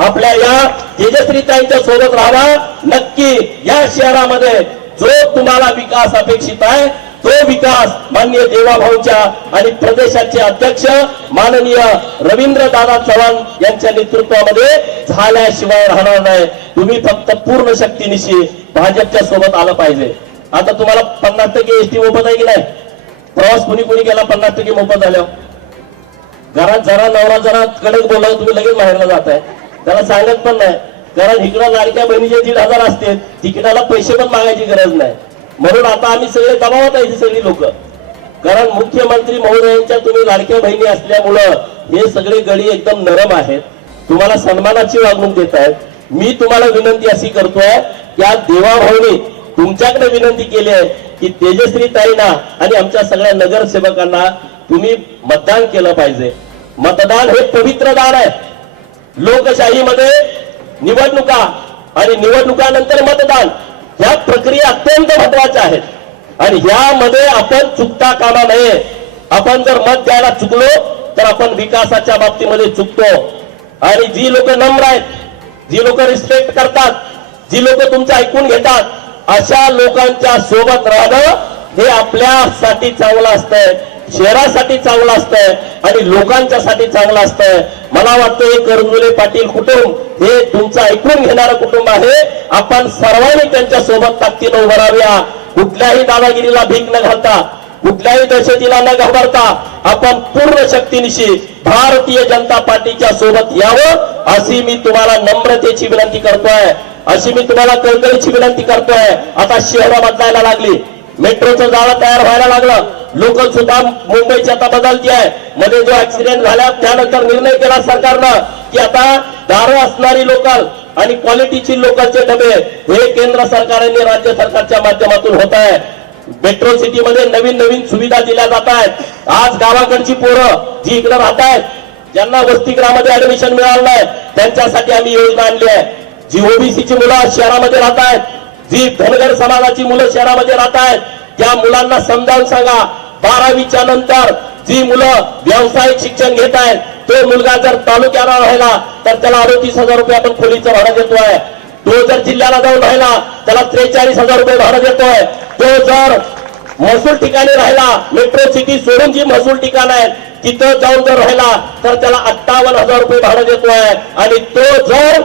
आपल्या या तेजस्वीताईंच्या सोबत राहा. नक्की या शहरामध्ये जो तुम्हाला विकास अपेक्षित आहे तो विकास माननीय देवाभाऊंच्या आणि प्रदेशाचे अध्यक्ष माननीय रवींद्र दादा चव्हाण यांच्या नेतृत्वामध्ये झाल्याशिवाय राहणार नाही. तुम्ही फक्त पूर्ण शक्तीनिशी भाजपच्या सोबत आलं पाहिजे. आता तुम्हाला 50% एसटी मोफत आहे की नाही? प्रवास कुणी कुणी केला 50% मोफत झाल्यावर? घरात जरा नवरा जरा कडक बोलला तुम्ही लगेच बाहेरला जाताय, त्याला सांगत पण नाही. कारण इकडं लाडक्या बहिणीचे 1,500 असते, तिकिटाला पैसे पण मागायची गरज नाही. म्हणून आता आम्ही सगळे दबावात आहे सगळी लोक. कारण मुख्यमंत्री महोदयांच्या तुम्ही लाडक्या बहिणी असल्यामुळं हे सगळे गडी एकदम नरम आहेत, तुम्हाला सन्मानाची वागणूक देत आहेत. मी तुम्हाला विनंती अशी करतोय की आज देवाभाऊनी तुमच्याकडे विनंती केली आहे की तेजश्री ताईंना आणि आमच्या सगळ्या नगरसेवकांना तुम्ही मतदान केलं पाहिजे. मतदान हे पवित्र दान आहे. लोकशाहीमध्ये निवडणुका आणि निवडणुकानंतर मतदान ह्या प्रक्रिया अत्यंत महत्वाच्या आहेत आणि ह्यामध्ये आपण चुकता कामा नये. आपण जर मत द्यायला चुकलो तर आपण विकासाच्या बाबतीमध्ये चुकतो. आणि जी लोक नम्र आहेत, जी लोक रिस्पेक्ट करतात, जी लोक तुमचं ऐकून घेतात, अशा लोकांच्या सोबत राहणं हे आपल्यासाठी चांगलं असतंय, शहरासाठी चांगलं असतंय आणि लोकांच्यासाठी चांगलं असतंय. मला वाटतं हे करंजुले पाटील कुटुंब हे तुमचं ऐकून घेणारं कुटुंब आहे. आपण सर्वांनी त्यांच्या सोबत ताकदीनं उभं राहाव्या. कुठल्याही दादागिरीला भीक न घालता, कुठल्याही दहशतीला न घाबरता आपण पूर्ण शक्तीनिशी भारतीय जनता पार्टीच्या सोबत यावं अशी मी तुम्हाला नम्रतेची विनंती करतोय, अशी मी तुम्हाला कळकळीची विनंती करतोय. आता शहरं बदलायला लागली, मेट्रोचं जाळं तयार व्हायला लागलं, लोकल सुद्धा मुंबईची आता बदलती आहे. मध्ये जो ऍक्सिडेंट झाला त्यानंतर निर्णय केला सरकारनं की आता दारू असणारी लोकल आणि क्वालिटीची लोकलचे डबे हे केंद्र सरकारने राज्य सरकारच्या माध्यमातून होत आहे. मेट्रो सिटीमध्ये नवीन नवीन सुविधा दिल्या जात आहेत. आज गावाकडची पोरं जी इकडे राहत आहेत, ज्यांना वसतिगृहामध्ये ऍडमिशन मिळालं नाही, त्यांच्यासाठी आम्ही योजना आणली आहे. जी ओबीसीची मुलं शहरामध्ये राहत आहेत, जी धनगर समाजाची मुलं शहरामध्ये राहत आहेत, त्या मुलांना समजावून सांगा 12वीच्या नंतर जी मुलं व्यावसायिक शिक्षण घेत आहेत, तो मुलगा जर तालुक्याला राहिला तर त्याला 38,000 रुपये आपण खोलीचं भाडं देतोय. तो जर जिल्ह्याला जाऊन राहिला त्याला 43,000 रुपये भाडं देतोय. तो जर महसूल ठिकाणी राहिला, मेट्रो सिटी सोडून जी महसूल ठिकाण आहेत तिथं जाऊन जर राहिला तर त्याला 58,000 रुपये भाडं देतोय. आणि तो जर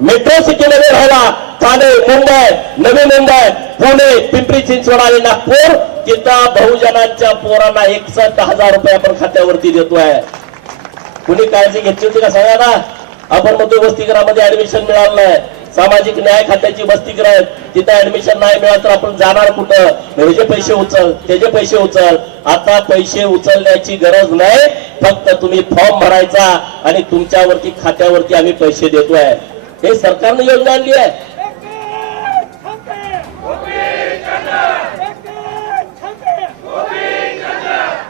मेट्रो सिटीमध्ये राहिला, ठाणे, मुंबई, नवी मुंबई, पुणे, पिंपरी चिंचवड आणि नागपूर, तिथं बहुजनांच्या पोरांना 61,000 रुपये आपण खात्यावरती देतोय. कुणी काळजी घेतली होती का सांगा ना? आपण म्हणतो वसतिगृहामध्ये ऍडमिशन मिळालं नाही, सामाजिक न्याय खात्याची वसतिगृह आहेत, तिथं ऍडमिशन नाही मिळालं तर आपण जाणार कुठं? ह्याचे पैसे उचल, त्याचे पैसे उचल. आता पैसे उचलण्याची गरज नाही, फक्त तुम्ही फॉर्म भरायचा आणि तुमच्यावरती खात्यावरती आम्ही पैसे देतोय. हे सरकारने योजना आणली आहे.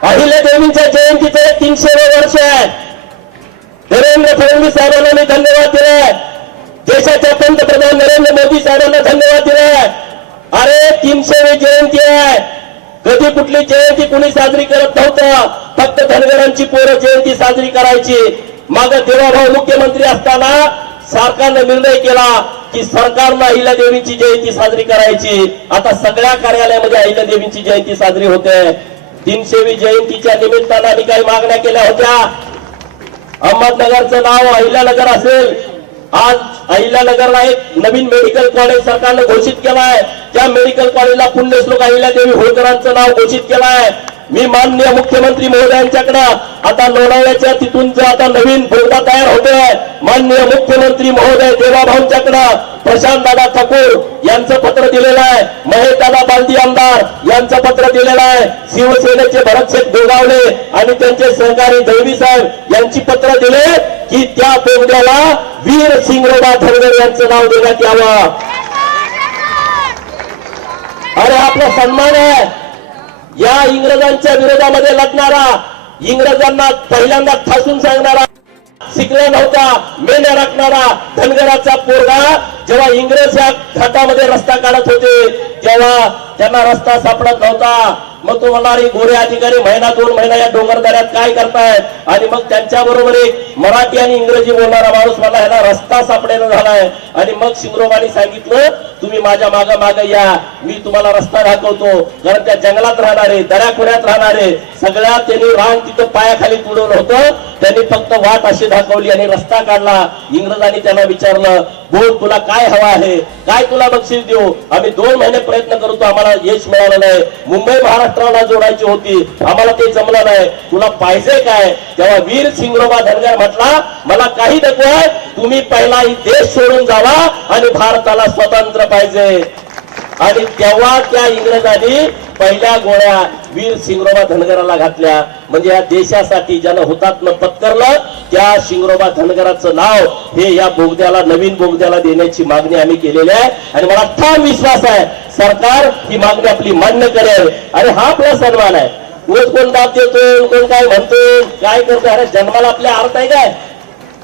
अहिल्या देवींच्या जयंतीचे 300वे वर्ष आहे. देवेंद्र फडणवीस साहेबांना मी धन्यवाद दिलाय, देशाच्या पंतप्रधान नरेंद्र मोदी साहेबांना धन्यवाद दिलाय. अरे 300वी जयंती आहे. कधी कुठली जयंती कुणी साजरी करत नव्हतं, फक्त धनगरांची पोरं जयंती साजरी करायची. माग देवाभाऊ मुख्यमंत्री असताना सरकारनं निर्णय केला की सरकारनं अहिल्या देवींची जयंती साजरी करायची. आता सगळ्या कार्यालयामध्ये अहिल्या देवींची जयंती साजरी होते. 300वी जयंतीच्या निमित्तानं आम्ही काही मागण्या केल्या होत्या. अहमदनगरचं नाव अहिल्यानगर असेल. आज अहिल्यानगरला एक नवीन मेडिकल कॉलेज सरकारनं घोषित केलं आहे. त्या मेडिकल कॉलेजला पुण्यश्लोक अहिल्यादेवी होळकरांचं नाव घोषित केलं आहे. मी माननीय मुख्यमंत्री महोदयांच्याकडे आता लोणावळ्याच्या तिथून जो आता नवीन बोगदा तयार होतोय, माननीय मुख्यमंत्री महोदय देवाभाऊंच्याकडे प्रशांत दादा ठाकूर यांचं पत्र दिलेलं आहे, महेश दादा बालदी आमदार यांचं पत्र दिलेलं आहे, शिवसेनेचे भरतशेठ गोगावले आणि त्यांचे सहकारी दळवी साहेब यांची पत्र दिले की त्या बोगद्याला वीर सिंगरोबा धनगर यांचं नाव देण्यात यावं. अरे आपला सन्मान आहे. या इंग्रजांच्या विरोधामध्ये लढणारा, इंग्रजांना पहिल्यांदा ठासून सांगणारा, शिकला नव्हता, मेल्या राखणारा धनगराचा पोरगा जेव्हा इंग्रज या घाटामध्ये रस्ता काढत होते तेव्हा त्यांना रस्ता सापडत नव्हता. मग तो म्हणणारी गोरे अधिकारी महिना 2 महिना या डोंगरदऱ्यात काय करतायत? आणि मग त्यांच्या बरोबर एक मराठी आणि इंग्रजी बोलणारा माणूस मला ह्याला रस्ता सापडेना झालाय. आणि मग शिंगरोबानी सांगितलं तुम्ही माझ्या माग या, मी तुम्हाला रस्ता दाखवतो. कारण त्या जंगलात राहणारे, दऱ्याखोऱ्यात राहणारे सगळ्या त्यांनी रान तिथं पायाखाली तुडवलं होतं. त्यांनी फक्त वाट अशी दाखवली आणि रस्ता काढला. इंग्रजांनी त्यांना विचारलं, बोल तुला काय हवा आहे, काय तुला बक्षीस देऊ. आम्ही 2 महिने प्रयत्न करतो, आम्हाला यश मिळालं नाही. मुंबई महाराष्ट्राला जोडायची होती, आम्हाला ते जमलं नाही. तुला पाहिजे काय? तेव्हा वीर सिंगरोबा धनगर म्हटला, मला काही नकोय, तुम्ही पहिला देश सोडून जावा आणि भारताला स्वतंत्र पाहिजे. आणि तेव्हा त्या इंग्रजांनी पहिल्या गोळ्या वीर सिंगरोबा धनगराला घातल्या. म्हणजे या देशासाठी ज्यानं हुतात्मा पत्करलं त्या सिंगरोबा धनगराचं नाव हे या बोगद्याला, नवीन बोगद्याला देण्याची मागणी आम्ही केलेली आहे. आणि मला ठाम विश्वास आहे सरकार ही मागणी आपली मान्य करेल. आणि हा आपला सन्मान आहे. रोज कोण दाब देतो, कोण काय म्हणतो, काय करतो. अरे जन्माला आपल्या अर्थ आहे काय?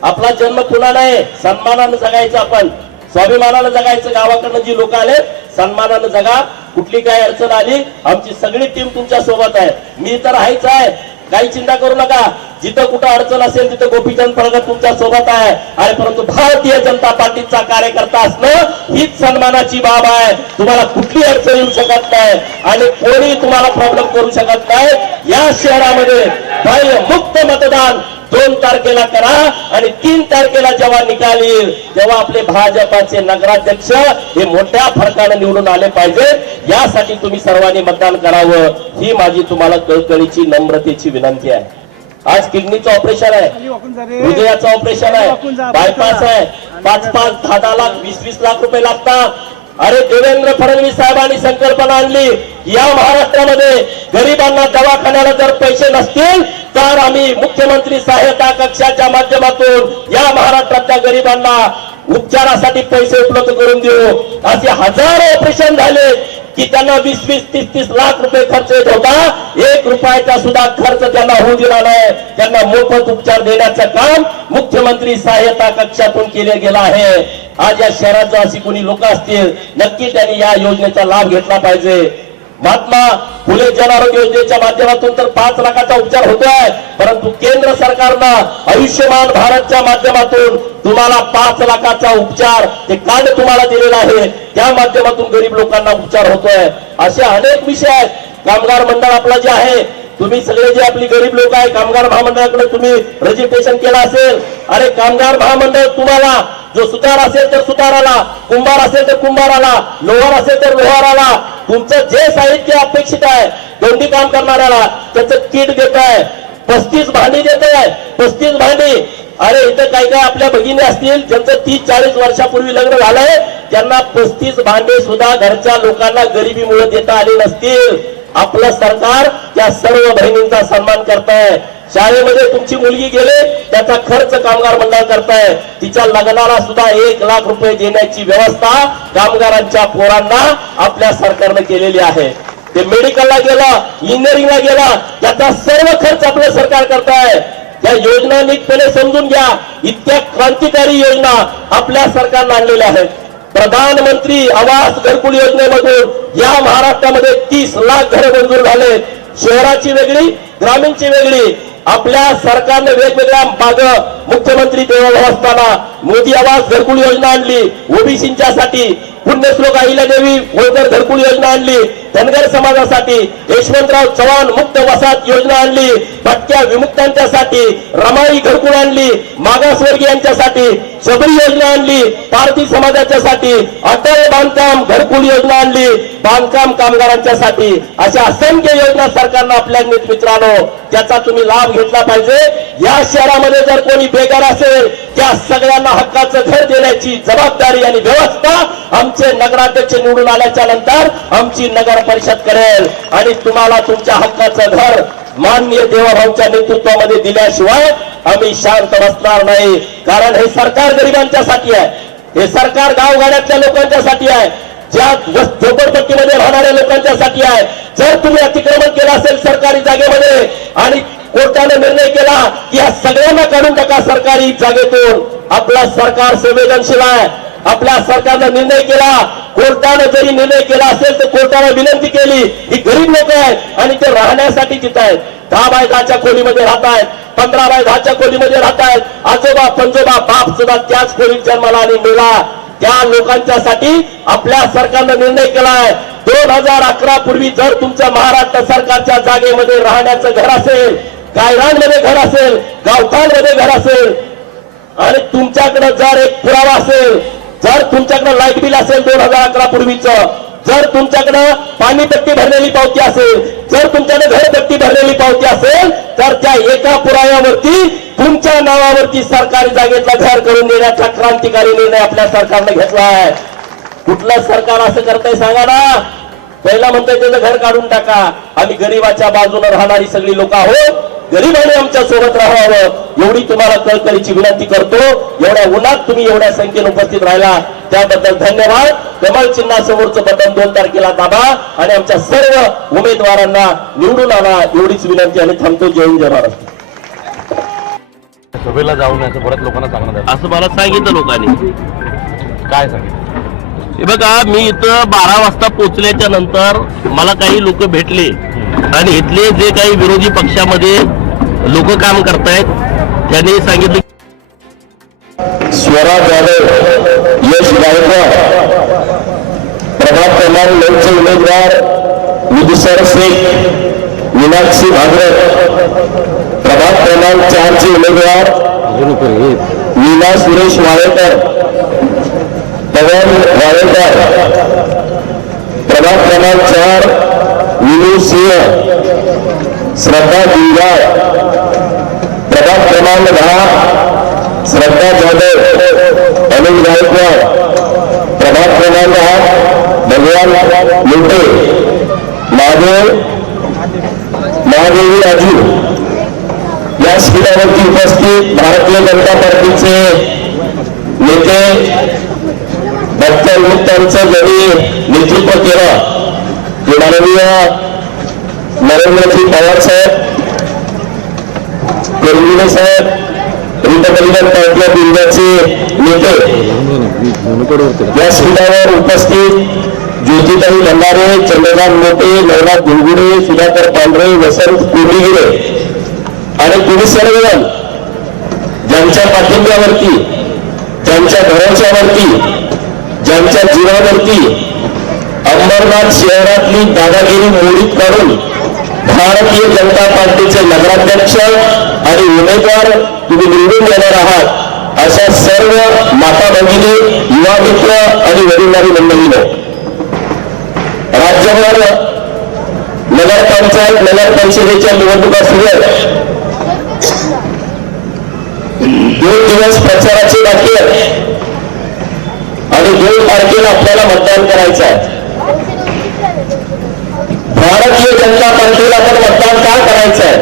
आपला जन्म पुन्हा नाही, सन्मानानं जगायचं, आपण स्वाभिमानानं जगायचं. गावाकडनं जी लोक आले सन्मानानं जगा. कुठली काय अडचण आली, आमची सगळी टीम तुमच्या सोबत आहे. मी तर आहेच आहे, काही चिंता करू नका. जिथं कुठं अडचण असेल तिथं गोपीचंद पडळकर तुमच्या सोबत आहे. आणि परंतु भारतीय जनता पार्टीचा कार्यकर्ता असणं हीच सन्मानाची बाब आहे. तुम्हाला कुठली अडचण येऊ शकत नाही आणि कोणी तुम्हाला प्रॉब्लेम करू शकत नाही. या शहरामध्ये बाह्य मुक्त मतदान 2 तारखेला करा आणि 3 तारखेला जेव्हा निकाल येईल तेव्हा आपले भाजपाचे नगराध्यक्ष हे मोठ्या फरकाने निवडून आले पाहिजे. यासाठी तुम्ही सर्वांनी मतदान करावं ही माझी तुम्हाला कळकळीची नम्रतेची विनंती आहे. आज किडनीचं ऑपरेशन आहे, हृदयाचं ऑपरेशन आहे, बायपास आहे. 5-5, 10-10 लाख, 20-20 लाख रुपये लागतात. अरे देवेंद्र फडणवीस साहेबांनी संकल्पना आणली, या महाराष्ट्रामध्ये गरिबांना दवाखान्याला जर पैसे नसतील तर आम्ही मुख्यमंत्री सहायता कक्षाच्या माध्यमातून या महाराष्ट्रातल्या गरिबांना उपचारासाठी पैसे उपलब्ध करून देऊ. असे हजारो ऑपरेशन झाले की त्यांना 20-20, 30-30 लाख रुपये खर्च येत होता. 1 रुपयाचा सुद्धा खर्च त्यांना होऊ दिला नाही. त्यांना मोफत उपचार देण्याचं काम मुख्यमंत्री सहायता कक्षातून केले गेलं आहे. आज या शहरात जर अशी कोणी लोक असतील नक्की त्यांनी या योजनेचा लाभ घेतला पाहिजे. महात्मा फुले जन आरोग्य योजनेच्या माध्यमातून तर 5 लाखाचा उपचार होतोय. परंतु केंद्र सरकारनं आयुष्यमान भारतच्या माध्यमातून तुम्हाला 5 लाखाचा उपचार ते कार्ड तुम्हाला दिलेलं आहे. त्या माध्यमातून गरीब लोकांना उपचार होतोय. असे अनेक विषय आहेत. कामगार मंडळ आपलं जे आहे, तुम्ही सगळे जे आपली गरीब लोक आहे कामगार महामंडळाकडे तुम्ही रजिस्ट्रेशन केलं असेल. अरे कामगार महामंडळ तुम्हाला जो सुतार असेल तर सुताराला, कुंभार असेल तर कुंभाराला, लोहार असेल तर लोहाराला तुमचं जे साहित्य अपेक्षित आहे दोंडी काम करणाऱ्याला त्याचं किट देत आहे. 35 भांडी देत आहे, 35 भांडी. अरे इथं काही काय आपल्या भगिनी असतील ज्यांचं 30-40 वर्षापूर्वी लग्न झालंय त्यांना 35 भांडे सुद्धा घरच्या लोकांना गरिबीमुळे देता आले नसतील. आपलं सरकार त्या सर्व बहिणींचा सन्मान करताय. शाळेमध्ये तुमची मुलगी गेले त्याचा खर्च कामगार मंडळ करताय. तिच्या लग्नाला सुद्धा 1 लाख रुपये देण्याची व्यवस्था कामगारांच्या पोरांना आपल्या सरकारने केलेली आहे. ते मेडिकलला गेला, इंजिनिअरिंगला गेला, त्याचा सर्व खर्च आपलं सरकार करताय. या योजना नीटपणे समजून घ्या. इतक्या क्रांतिकारी योजना आपल्या सरकारने आणलेल्या आहेत. प्रधानमंत्री आवास घरकुल योजनेमधून या महाराष्ट्रामध्ये 30 लाख घरे मंजूर झाले. शहराची वेगळी, ग्रामीणची वेगळी. आपल्या सरकारने वेगवेगळ्या माग मुख्यमंत्री देवभाव असताना मोदी आवास घरकुल योजना आणली ओबीसींच्यासाठी. पुण्यश्लोक अहिल्यादेवी होळकर घरकुल योजना आणली धनगर समाजासाठी. यशवंतराव चव्हाण मुक्त वसाहत योजना आणली भटक्या विमुक्तांच्यासाठी. रमाई घरकुल आणली मागासवर्गीयांच्यासाठी. शबरी योजना आणली पारधी समाजाच्यासाठी. अटल बांधकाम घरकुल योजना आणली बांधकाम कामगारांच्यासाठी. अशा असंख्य योजना सरकारनं आपल्या मित्रांनो त्याचा तुम्ही लाभ घेतला पाहिजे. या शहरामध्ये जर कोणी बेकार असेल त्या सगळ्यांना हक्काचं घर देण्याची जबाबदारी आणि व्यवस्था आमचे नगराध्यक्ष निवडून आल्याच्या नंतर आमची नगर परिषद करेल. आणि तुम्हाला तुमच्या हक्काचं घर माननीय देवाभाऊंच्या नेतृत्वामध्ये दिल्याशिवाय आम्ही शांत बसणार नाही. कारण हे सरकार गरिबांच्यासाठी आहे. हे सरकार गावगाड्यातल्या लोकांच्यासाठी आहे. ज्या झोपडपट्टीमध्ये राहणाऱ्या लोकांच्यासाठी आहे. जर तुम्ही अतिक्रमण केलं असेल सरकारी जागेमध्ये आणि कोर्टाने निर्णय केला की या सगळ्यांना काढून टाका सरकारी जागेतून, आपला सरकार संवेदनशील आहे. आपल्या सरकारनं निर्णय केला, कोर्टाने जरी निर्णय केला असेल तर कोर्टाने विनंती केली. ही गरीब लोक आहेत आणि ते राहण्यासाठी तिथं आहेत. 10 बाय 10च्या खोलीमध्ये राहत आहेत, 15 बाय 10च्या खोलीमध्ये राहत आहेत. आजोबा पंजोबा बाप सुद्धा त्याच खोलीत जन्माला आणि मेला. त्या लोकांच्यासाठी आपल्या सरकारनं निर्णय केलाय. 2011 पूर्वी जर तुमच्या महाराष्ट्र सरकारच्या जागेमध्ये राहण्याचं घर असेल, गायरांमध्ये घर असेल, गावठाणमध्ये घर असेल आणि तुमच्याकडे जर एक पुरावा असेल, जर तुमच्याकडे लाईट बिल असेल 2011 पूर्वीचं, जर तुमच्याकडे पाणीपट्टी भरलेली पावती असेल, जर तुमच्याकडे घरपट्टी भरलेली पावती असेल, तर त्या एका पुराव्यावरती तुमच्या नावावरती सरकारी जागेतला घर करून देण्याचा क्रांतिकारी निर्णय आपल्या सरकारने घेतलाय. कुठलं सरकार असं करतंय सांगा ना. पहिला म्हणतोय त्याचं घर काढून टाका. आम्ही गरीबाच्या बाजूने राहणारी सगळी लोक आहोत, गरीबाने आमच्या सोबत राहावं एवढी तुम्हाला कळकळीची विनंती करतो. एवढ्या उन्हात तुम्ही एवढ्या संख्येने उपस्थित राहिला त्याबद्दल धन्यवाद. कमळ चिन्हासमोरचं बटन 2 तारखेला दाबा आणि आमच्या सर्व उमेदवारांना निवडून आणा एवढीच विनंती आणि थांबतो. जय हिंद, जय महाराष्ट्र. सभेला जाऊ नये असं बऱ्याच लोकांना सांगण्यात आलं. असं मला सांगितलं लोकांनी. काय सांगितलं? हे बघा, मी इथं 12 वाजता पोहोचल्याच्या नंतर मला काही लोक भेटले आणि इथले जे काही विरोधी पक्षामध्ये लोक काम करतायत त्यांनी सांगितलं स्वरा जाधव, यश गायकवाड, प्रभाग क्रमांक 9चे उमेदवार विदुसर शेख, मीनाक्षी भागवत, प्रभाग क्रमांक 4चे उमेदवार मीना सुरेश वाळेकर, पवन वाळेकर, प्रभाग क्रमांक 4 विनू सिंह, श्रद्धा दिंगार, प्रभाग क्रमांक 10 श्रद्धा जाधव, अनिल गायकवाड, प्रभाग क्रमांक 8 भगवान लोटे, महादेवी राजू. या शिबिरावरती उपस्थित भारतीय जनता पार्टीचे नेते डॉक्टर मुक्तांचं ज्यांनी नेतृत्व केलं ते माननीय नरेंद्रजी पवार साहेब, कर्मिले साहेब, रिपब्लिकन पार्टी ऑफ इंडियाचे नेते. या शिबिरावर उपस्थित ज्योतिताई भंडारे, चंद्रकांत मोटे, नवनाथ गुळगुडे, सुधाकर पांढरे, वसंत कोंडिगिरे आणि तुम्ही सर्वजण ज्यांच्या पाठिंब्यावरती, ज्यांच्या भरोश्यावरती, ज्यांच्या जीवावरती अंबरनाथ शहरातली दादागिरी मोडीत काढून भारतीय जनता पार्टीचे नगराध्यक्ष आणि उमेदवार तुम्ही निवडून येणार आहात अशा सर्व माता भगिनी, युवा मित्र आणि वडीलधारी मंडळीने राज्यभर नगरपंचायत, नगर परिषदेच्या निवडणुका सुरू आहेत. 2 दिवस प्रचाराची बाकी आहे आणि 2 तारखेला आपल्याला मतदान करायचं आहे. भारतीय जनता पार्टीला आपण मतदान का करायचं आहे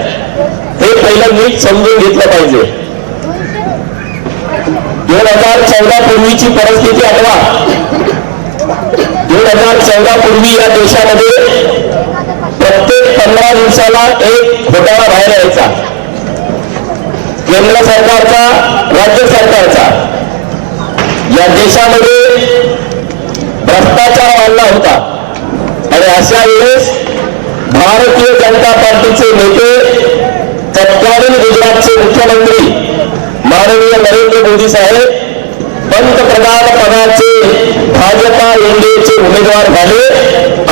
हे पहिलं नीट समजून घेतलं पाहिजे. 2014 पूर्वीची परिस्थिती आठवा. 2014 पूर्वी या देशामध्ये प्रत्येक 15 दिवसाला एक घोटाळा बाहेर यायचा, केंद्र सरकारचा, राज्य सरकारचा. या देशामध्ये भ्रष्टाचार वाढला होता आणि अशा वेळेस भारतीय जनता पार्टीचे नेते, तत्कालीन गुजरातचे मुख्यमंत्री माननीय नरेंद्र मोदी साहेब पंतप्रधान पदाचे भाजपा एनडीएचे उमेदवार झाले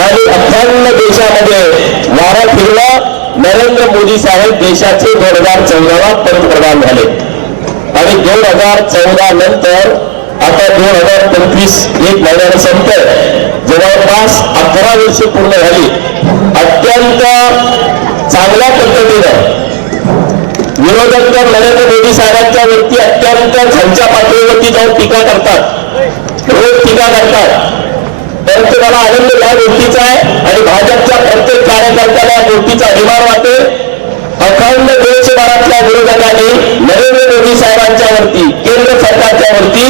आणि अखंड देशामध्ये वारा फिरला. नरेंद्र मोदी साहेब देशाचे 2014 पंतप्रधान झाले आणि 2014 नंतर आता 2025 एक महिन्याने संपतोय. जवळपास 11 वर्षे पूर्ण झाली. अत्यंत चांगल्या पद्धतीनं विरोधक तर नरेंद्र मोदी साहेबांच्या वरती अत्यंत खालच्या पातळीवरती जाऊन टीका करतात, रोज टीका करतात. परंतु मला आनंद या गोष्टीचा आहे आणि भाजपच्या प्रत्येक कार्यकर्त्याला या गोष्टीचा अभिमान वाटेल. अखंड देशभरातल्या विरोधकांनी नरेंद्र मोदी साहेबांच्या वरती, केंद्र सरकारच्या वरती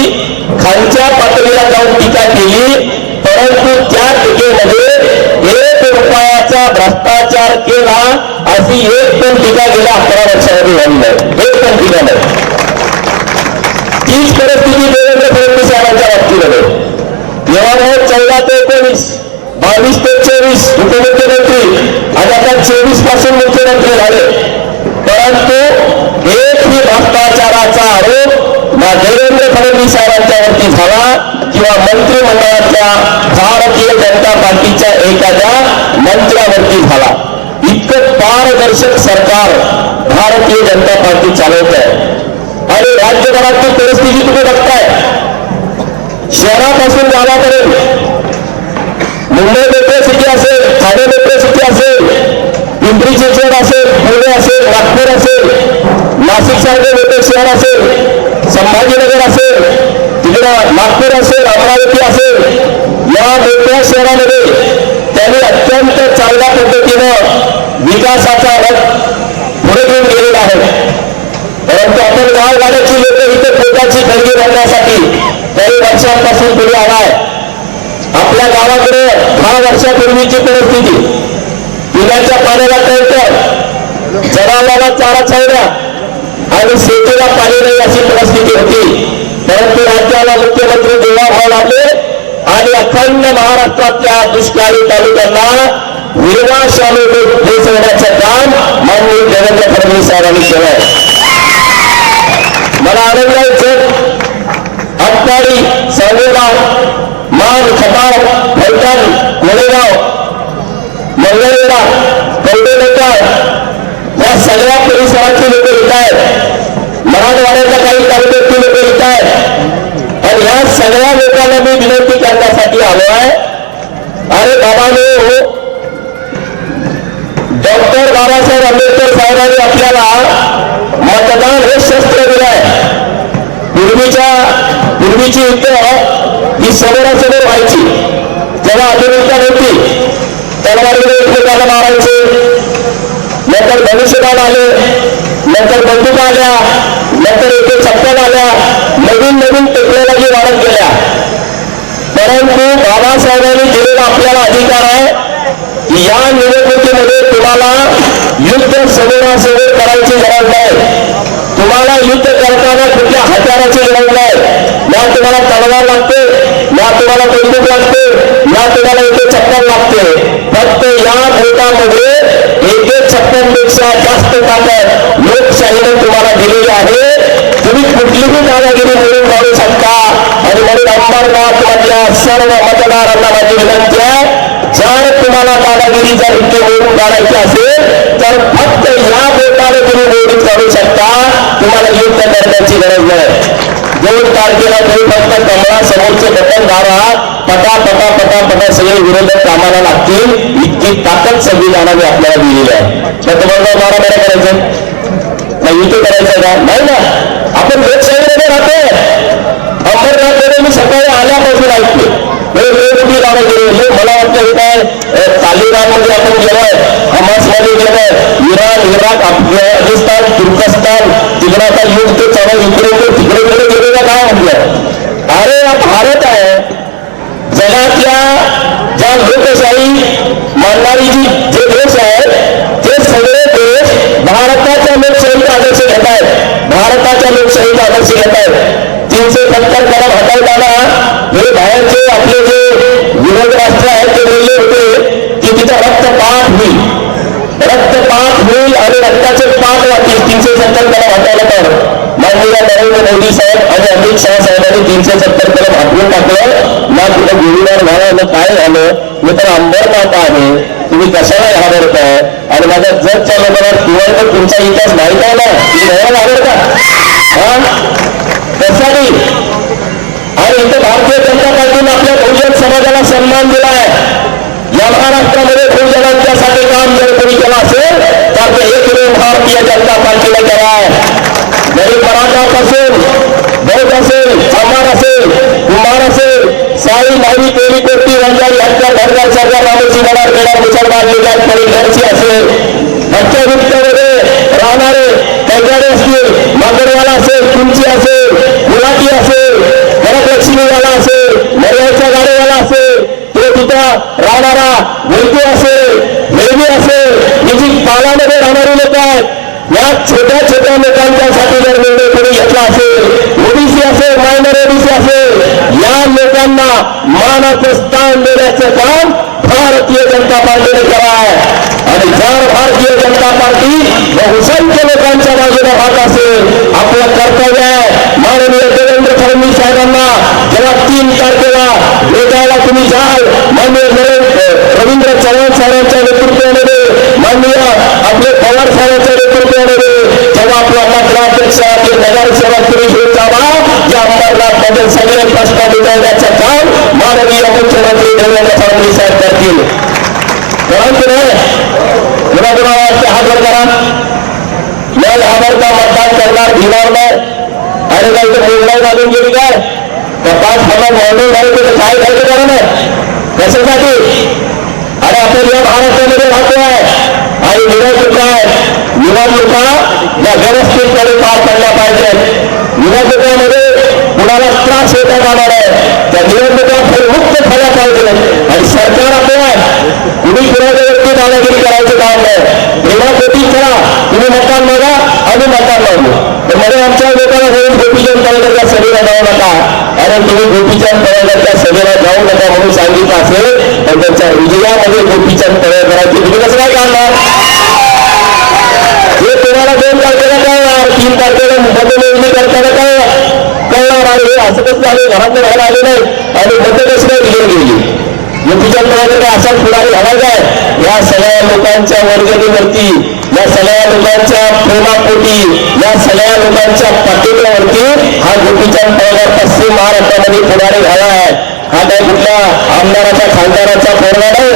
खालच्या पातळीला जाऊन टीका केली, परंतु त्या टीकेमध्ये 1 रुपयाचा भ्रष्टाचार केला अशी एक पण टीका गेल्या 11 वर्षामध्ये झाली नाही. एक पण टीका नाही. तीच परिस्थिती देवेंद्र फडणवीस साहेबांच्या बाबतीमध्ये. जेव्हा 14 ते 19, 22 ते 24 उपमुख्यमंत्री आणि आता 24 पासून मुख्यमंत्री झाले, परंतु एकही भ्रष्टाचाराचा आरोप ना देवेंद्र फडणवीस साहेबांच्या वरती झाला किंवा एखाद्या मंत्र्यावरती झाला. इतकं पारदर्शक सरकार भारतीय जनता पार्टी चालवत आहे. आणि राज्यभरातली परिस्थिती तुम्ही बघताय, शहरापासून गावापर्यंत, मुंबई मेट्रो सिटी असेल, ठाणे मेट्रो सिटी असेल, पिंपरी चिंचवड असेल, पुणे असेल, नागपूर असेल, नाशिक सारखे मोठे शहर असेल, संभाजीनगर असेल, तिकडं नागपूर असेल, अमरावती असेल, या मोठ्या शहरामध्ये त्यांनी अत्यंत चांगल्या पद्धतीनं विकासाचा रथ पुढे घेऊन गेलेला आहे. परंतु आपण गावगाड्याची लोक इथे पोटाची खळगी भरण्यासाठी काही वर्षांपासून पुढे आलाय. आपल्या गावाकडे 10 वर्षापूर्वीची परिस्थिती, पिण्याच्या पाण्याला टँकर, जनावरांना चारा छावण्या आणि शेतीला पाणी नाही अशी परिस्थिती होती. परंतु राज्याला मुख्यमंत्री देवाभाव लागले आणि अखंड महाराष्ट्रातल्या दुष्काळी तालुक्यांना हिरवा शालू देशवण्याचं काम माननीय देवेंद्र फडणवीस साहेबांनी केलंय. मला आनंद आहे. आटपाडी, सांगोला, मान, खटाव, फलटण, कोळेगाव, मंगळवेढा, कवडेलोकर या सगळ्या परिसराची लोक येत आहेत. मराठवाड्याच्या काही तालुक्यातली लोक येत आहेत. आणि या सगळ्या लोकांना मी विनंती करण्यासाठी आलो आहे. अरे बाबांनो, डॉक्टर बाबासाहेब आंबेडकर साहेबांनी आपल्याला मतदान हे शस्त्र दिलं आहे. पूर्वीची युद्ध ही समोरासमोर व्हायची. जेव्हा आधुनिकता नव्हती, तलवारीने एकमेकाला मारायचे. नंतर धनुष्यबाण आले, नंतर बंदूक आल्या, नंतर एक छप्पन आल्या, नवीन टेक्नॉलॉजी वाढत गेल्या. परंतु बाबासाहेबांनी दिलेला आपल्याला अधिकार आहे की या निवडणुकीमध्ये तुम्हाला युद्ध समोरासमोर करायची गरज नाही. तुम्हाला युद्ध करताना कुठल्या हत्याराची गरज नाही. ना तुम्हाला तलवार लागते, ना तुम्हाला बंदूक लागते, ना तुम्हाला एक छप्पन लागते. फक्त या भोटामध्ये एक 56 पेक्षा जास्त ताकद लोकशाहीने तुम्हाला दिलेली आहे. तुम्ही कुठलीही दादागिरी मिळून काढू शकता. आणि म्हणून अंबरनाथ मधल्या सर्व मतदारांना माझी विनंती आहे, जर तुम्हाला दादागिरी जर इतके मिळून काढायची असेल तर फक्त या भोटाने तुम्ही निवडून काढू शकता. तुम्हाला युद्ध करण्याची गरज नाही. 2 तारखेला तुम्ही फक्त कमळा समोरचे बटन दाबा, पटा सगळे विरोधक कामाला लागतील. इतकी ताकद संविधानाने आपल्याला दिलेली आहे. तर तुम्हाला मारा करायचं नाही, युद्ध करायचं का नाही ना. आपण लोकशाहीमध्ये राहतो. अंबरनाथमध्ये मी सकाळी आल्यापासून ऐकते वेगवेगळी गावं गेली. मला वाटतं हे काय तालिबानमध्ये आपण गेलोय, हमासमध्ये गेलोय, इराण, इराक, अफगाणिस्तान, तुर्कस्तान, तिकडे आता युद्ध चालू, इकडे तिकडे गेलेलं काय म्हटलं. अरे हा भारत आहे. जगातल्या ज्या लोकशाही मानणारी जे देश आहेत ते सगळे देश भारताच्या लोकशाहीचा आदर्श घेत आहेत. भारताच्या लोकशाहीचा आदर्श घेत आहेत. 370 कलम हटवताना हे बाहेरचे आपले जे विरोधी राष्ट्र आहेत ते बोलले होते की तिथं रक्तपात होईल आणि रक्ताचे पाठ वाटतील 370 कलम हटायला. तर माननीय नरेंद्र मोदी साहेब आणि अमित शहा साहेबांनी 370 कलम हटवून टाकलं. ना कुठं गोळीबार झाला ना काय झालं. मी तर अंबरनाथ आहे, तुम्ही कशाला घाबरताय. आणि माझ्या जगच्या लोकांना किंवा तर तुमचा इतिहास माहित आहे ना, तुम्ही घ्यायला घाबरता हा त्यासाठी. आणि इथं भारतीय जनता पार्टीने आपल्या बहुजन समाजाला सन्मान दिला आहे. या महाराष्ट्रामध्ये बहुजनांच्यासाठी काम जर कोणी केलं असेल तर ते एक भारतीय जनता पार्टीने केला आहे. जरी मराठापासून बौद्ध असेल, चांभार असेल, कुंभार असेल, साई, मावी, तेली, कोटी, रंजारी, हत्या, धरगार, सरकार, रामोशी, मराठ, केदार, मुसलमान, लिंगायत, परिघरची असेल, हत्याविरुद्धमध्ये राहणारे कैगाडे असतील, मागरवाला असेल, कुंची असेल, गुलाटी असेल, लक्ष्मीवाला असेल, मर्याचा गाडेवाला असेल, तो तिथं राहणारा वेलकू असेल, वेगळी असेल, ही जी पालामध्ये राहणारी लोक आहेत, या छोट्या लोकांच्यासाठी जर निर्णय कोणी घेतला असेल, ओबीसी असेल, मायनर ओबीसी असेल, या लोकांना मानाचं स्थान देण्याचं काम भारतीय जनता पार्टीने केलं आहे. आणि जर भारतीय जनता पार्टी बहुसंख्य लोकांच्या बाजूने राहत असेल, आपलं कर्तव्य आहे माननीय देवेंद्र फडणवीस साहेबांना जेव्हा 3 तारखेला भेटायला तुम्ही जाल, माननीय रवींद्र माननीय आपले पवार साहेबांच्या नेतृत्वामध्ये जेव्हा आपला नगराध्यक्ष आपले नगरसेवक पुढे घेऊन जावा या अंबरनाथमध्ये सगळे प्रश्न मिटवण्याचं काम माननीय मुख्यमंत्री देवेंद्र फडणवीस साहेब करतील. परंतु कुणाकुणाला वाटते हात वर करा, या घाबरता मतदान करणार भिणार नाही. अरे काही तर निर्णय लागून गेली काय तर 5 हजार मॉडेल झाले तर काय घ्यायचं कारण नाही कशासाठी. अरे आपण या महाराष्ट्रामध्ये राहतो आहे आणि निवडणुका या व्यवस्थितपणे पार पडल्या पाहिजेत. निवडणुकामध्ये कुणाला त्रास होता कामा आहे त्या निवडणुका मुक्त झाल्या पाहिजेत. आणि सरकार आपल्याला कुणी कुणाच्या व्यक्ती दादागिरी करायचं काम नाही. प्रेमापोटी करा, तुम्ही मतदान मागा आणि मतदान मागू. तर मध्ये आमच्या लोकांना म्हणून गोपीचंद पडळकरच्या सभेला जाऊ नका. अरे तुम्ही गोपीचंद पडळकरच्या सभेला जाऊ नका म्हणून सांगितलं असेल पण त्यांच्या विजयामध्ये गोपीचंद पडळकरांची तुम्ही कसं काय काढणार. हे तुम्हाला 2 तारखेला कळणार, 3 तारखेला मतमोजणी करताना कळणार. आणि हे असं कसं झालं घरातून बाहेर आले नाही आणि मत कसं काय घेऊन गेली. गोपीचंद पडळकर असाच पुढारी झाला काय या सगळ्या लोकांच्या वर्गणीवरती, या सगळ्या लोकांच्या प्रेमापोटी, या सगळ्या लोकांच्या पाठिंब्यावरती हा गोपीचंद पडळकर पश्चिम महाराष्ट्रामध्ये पुढारी झाला आहे. हा काही कुठल्या आमदाराचा खासदाराचा पोरगा नाही.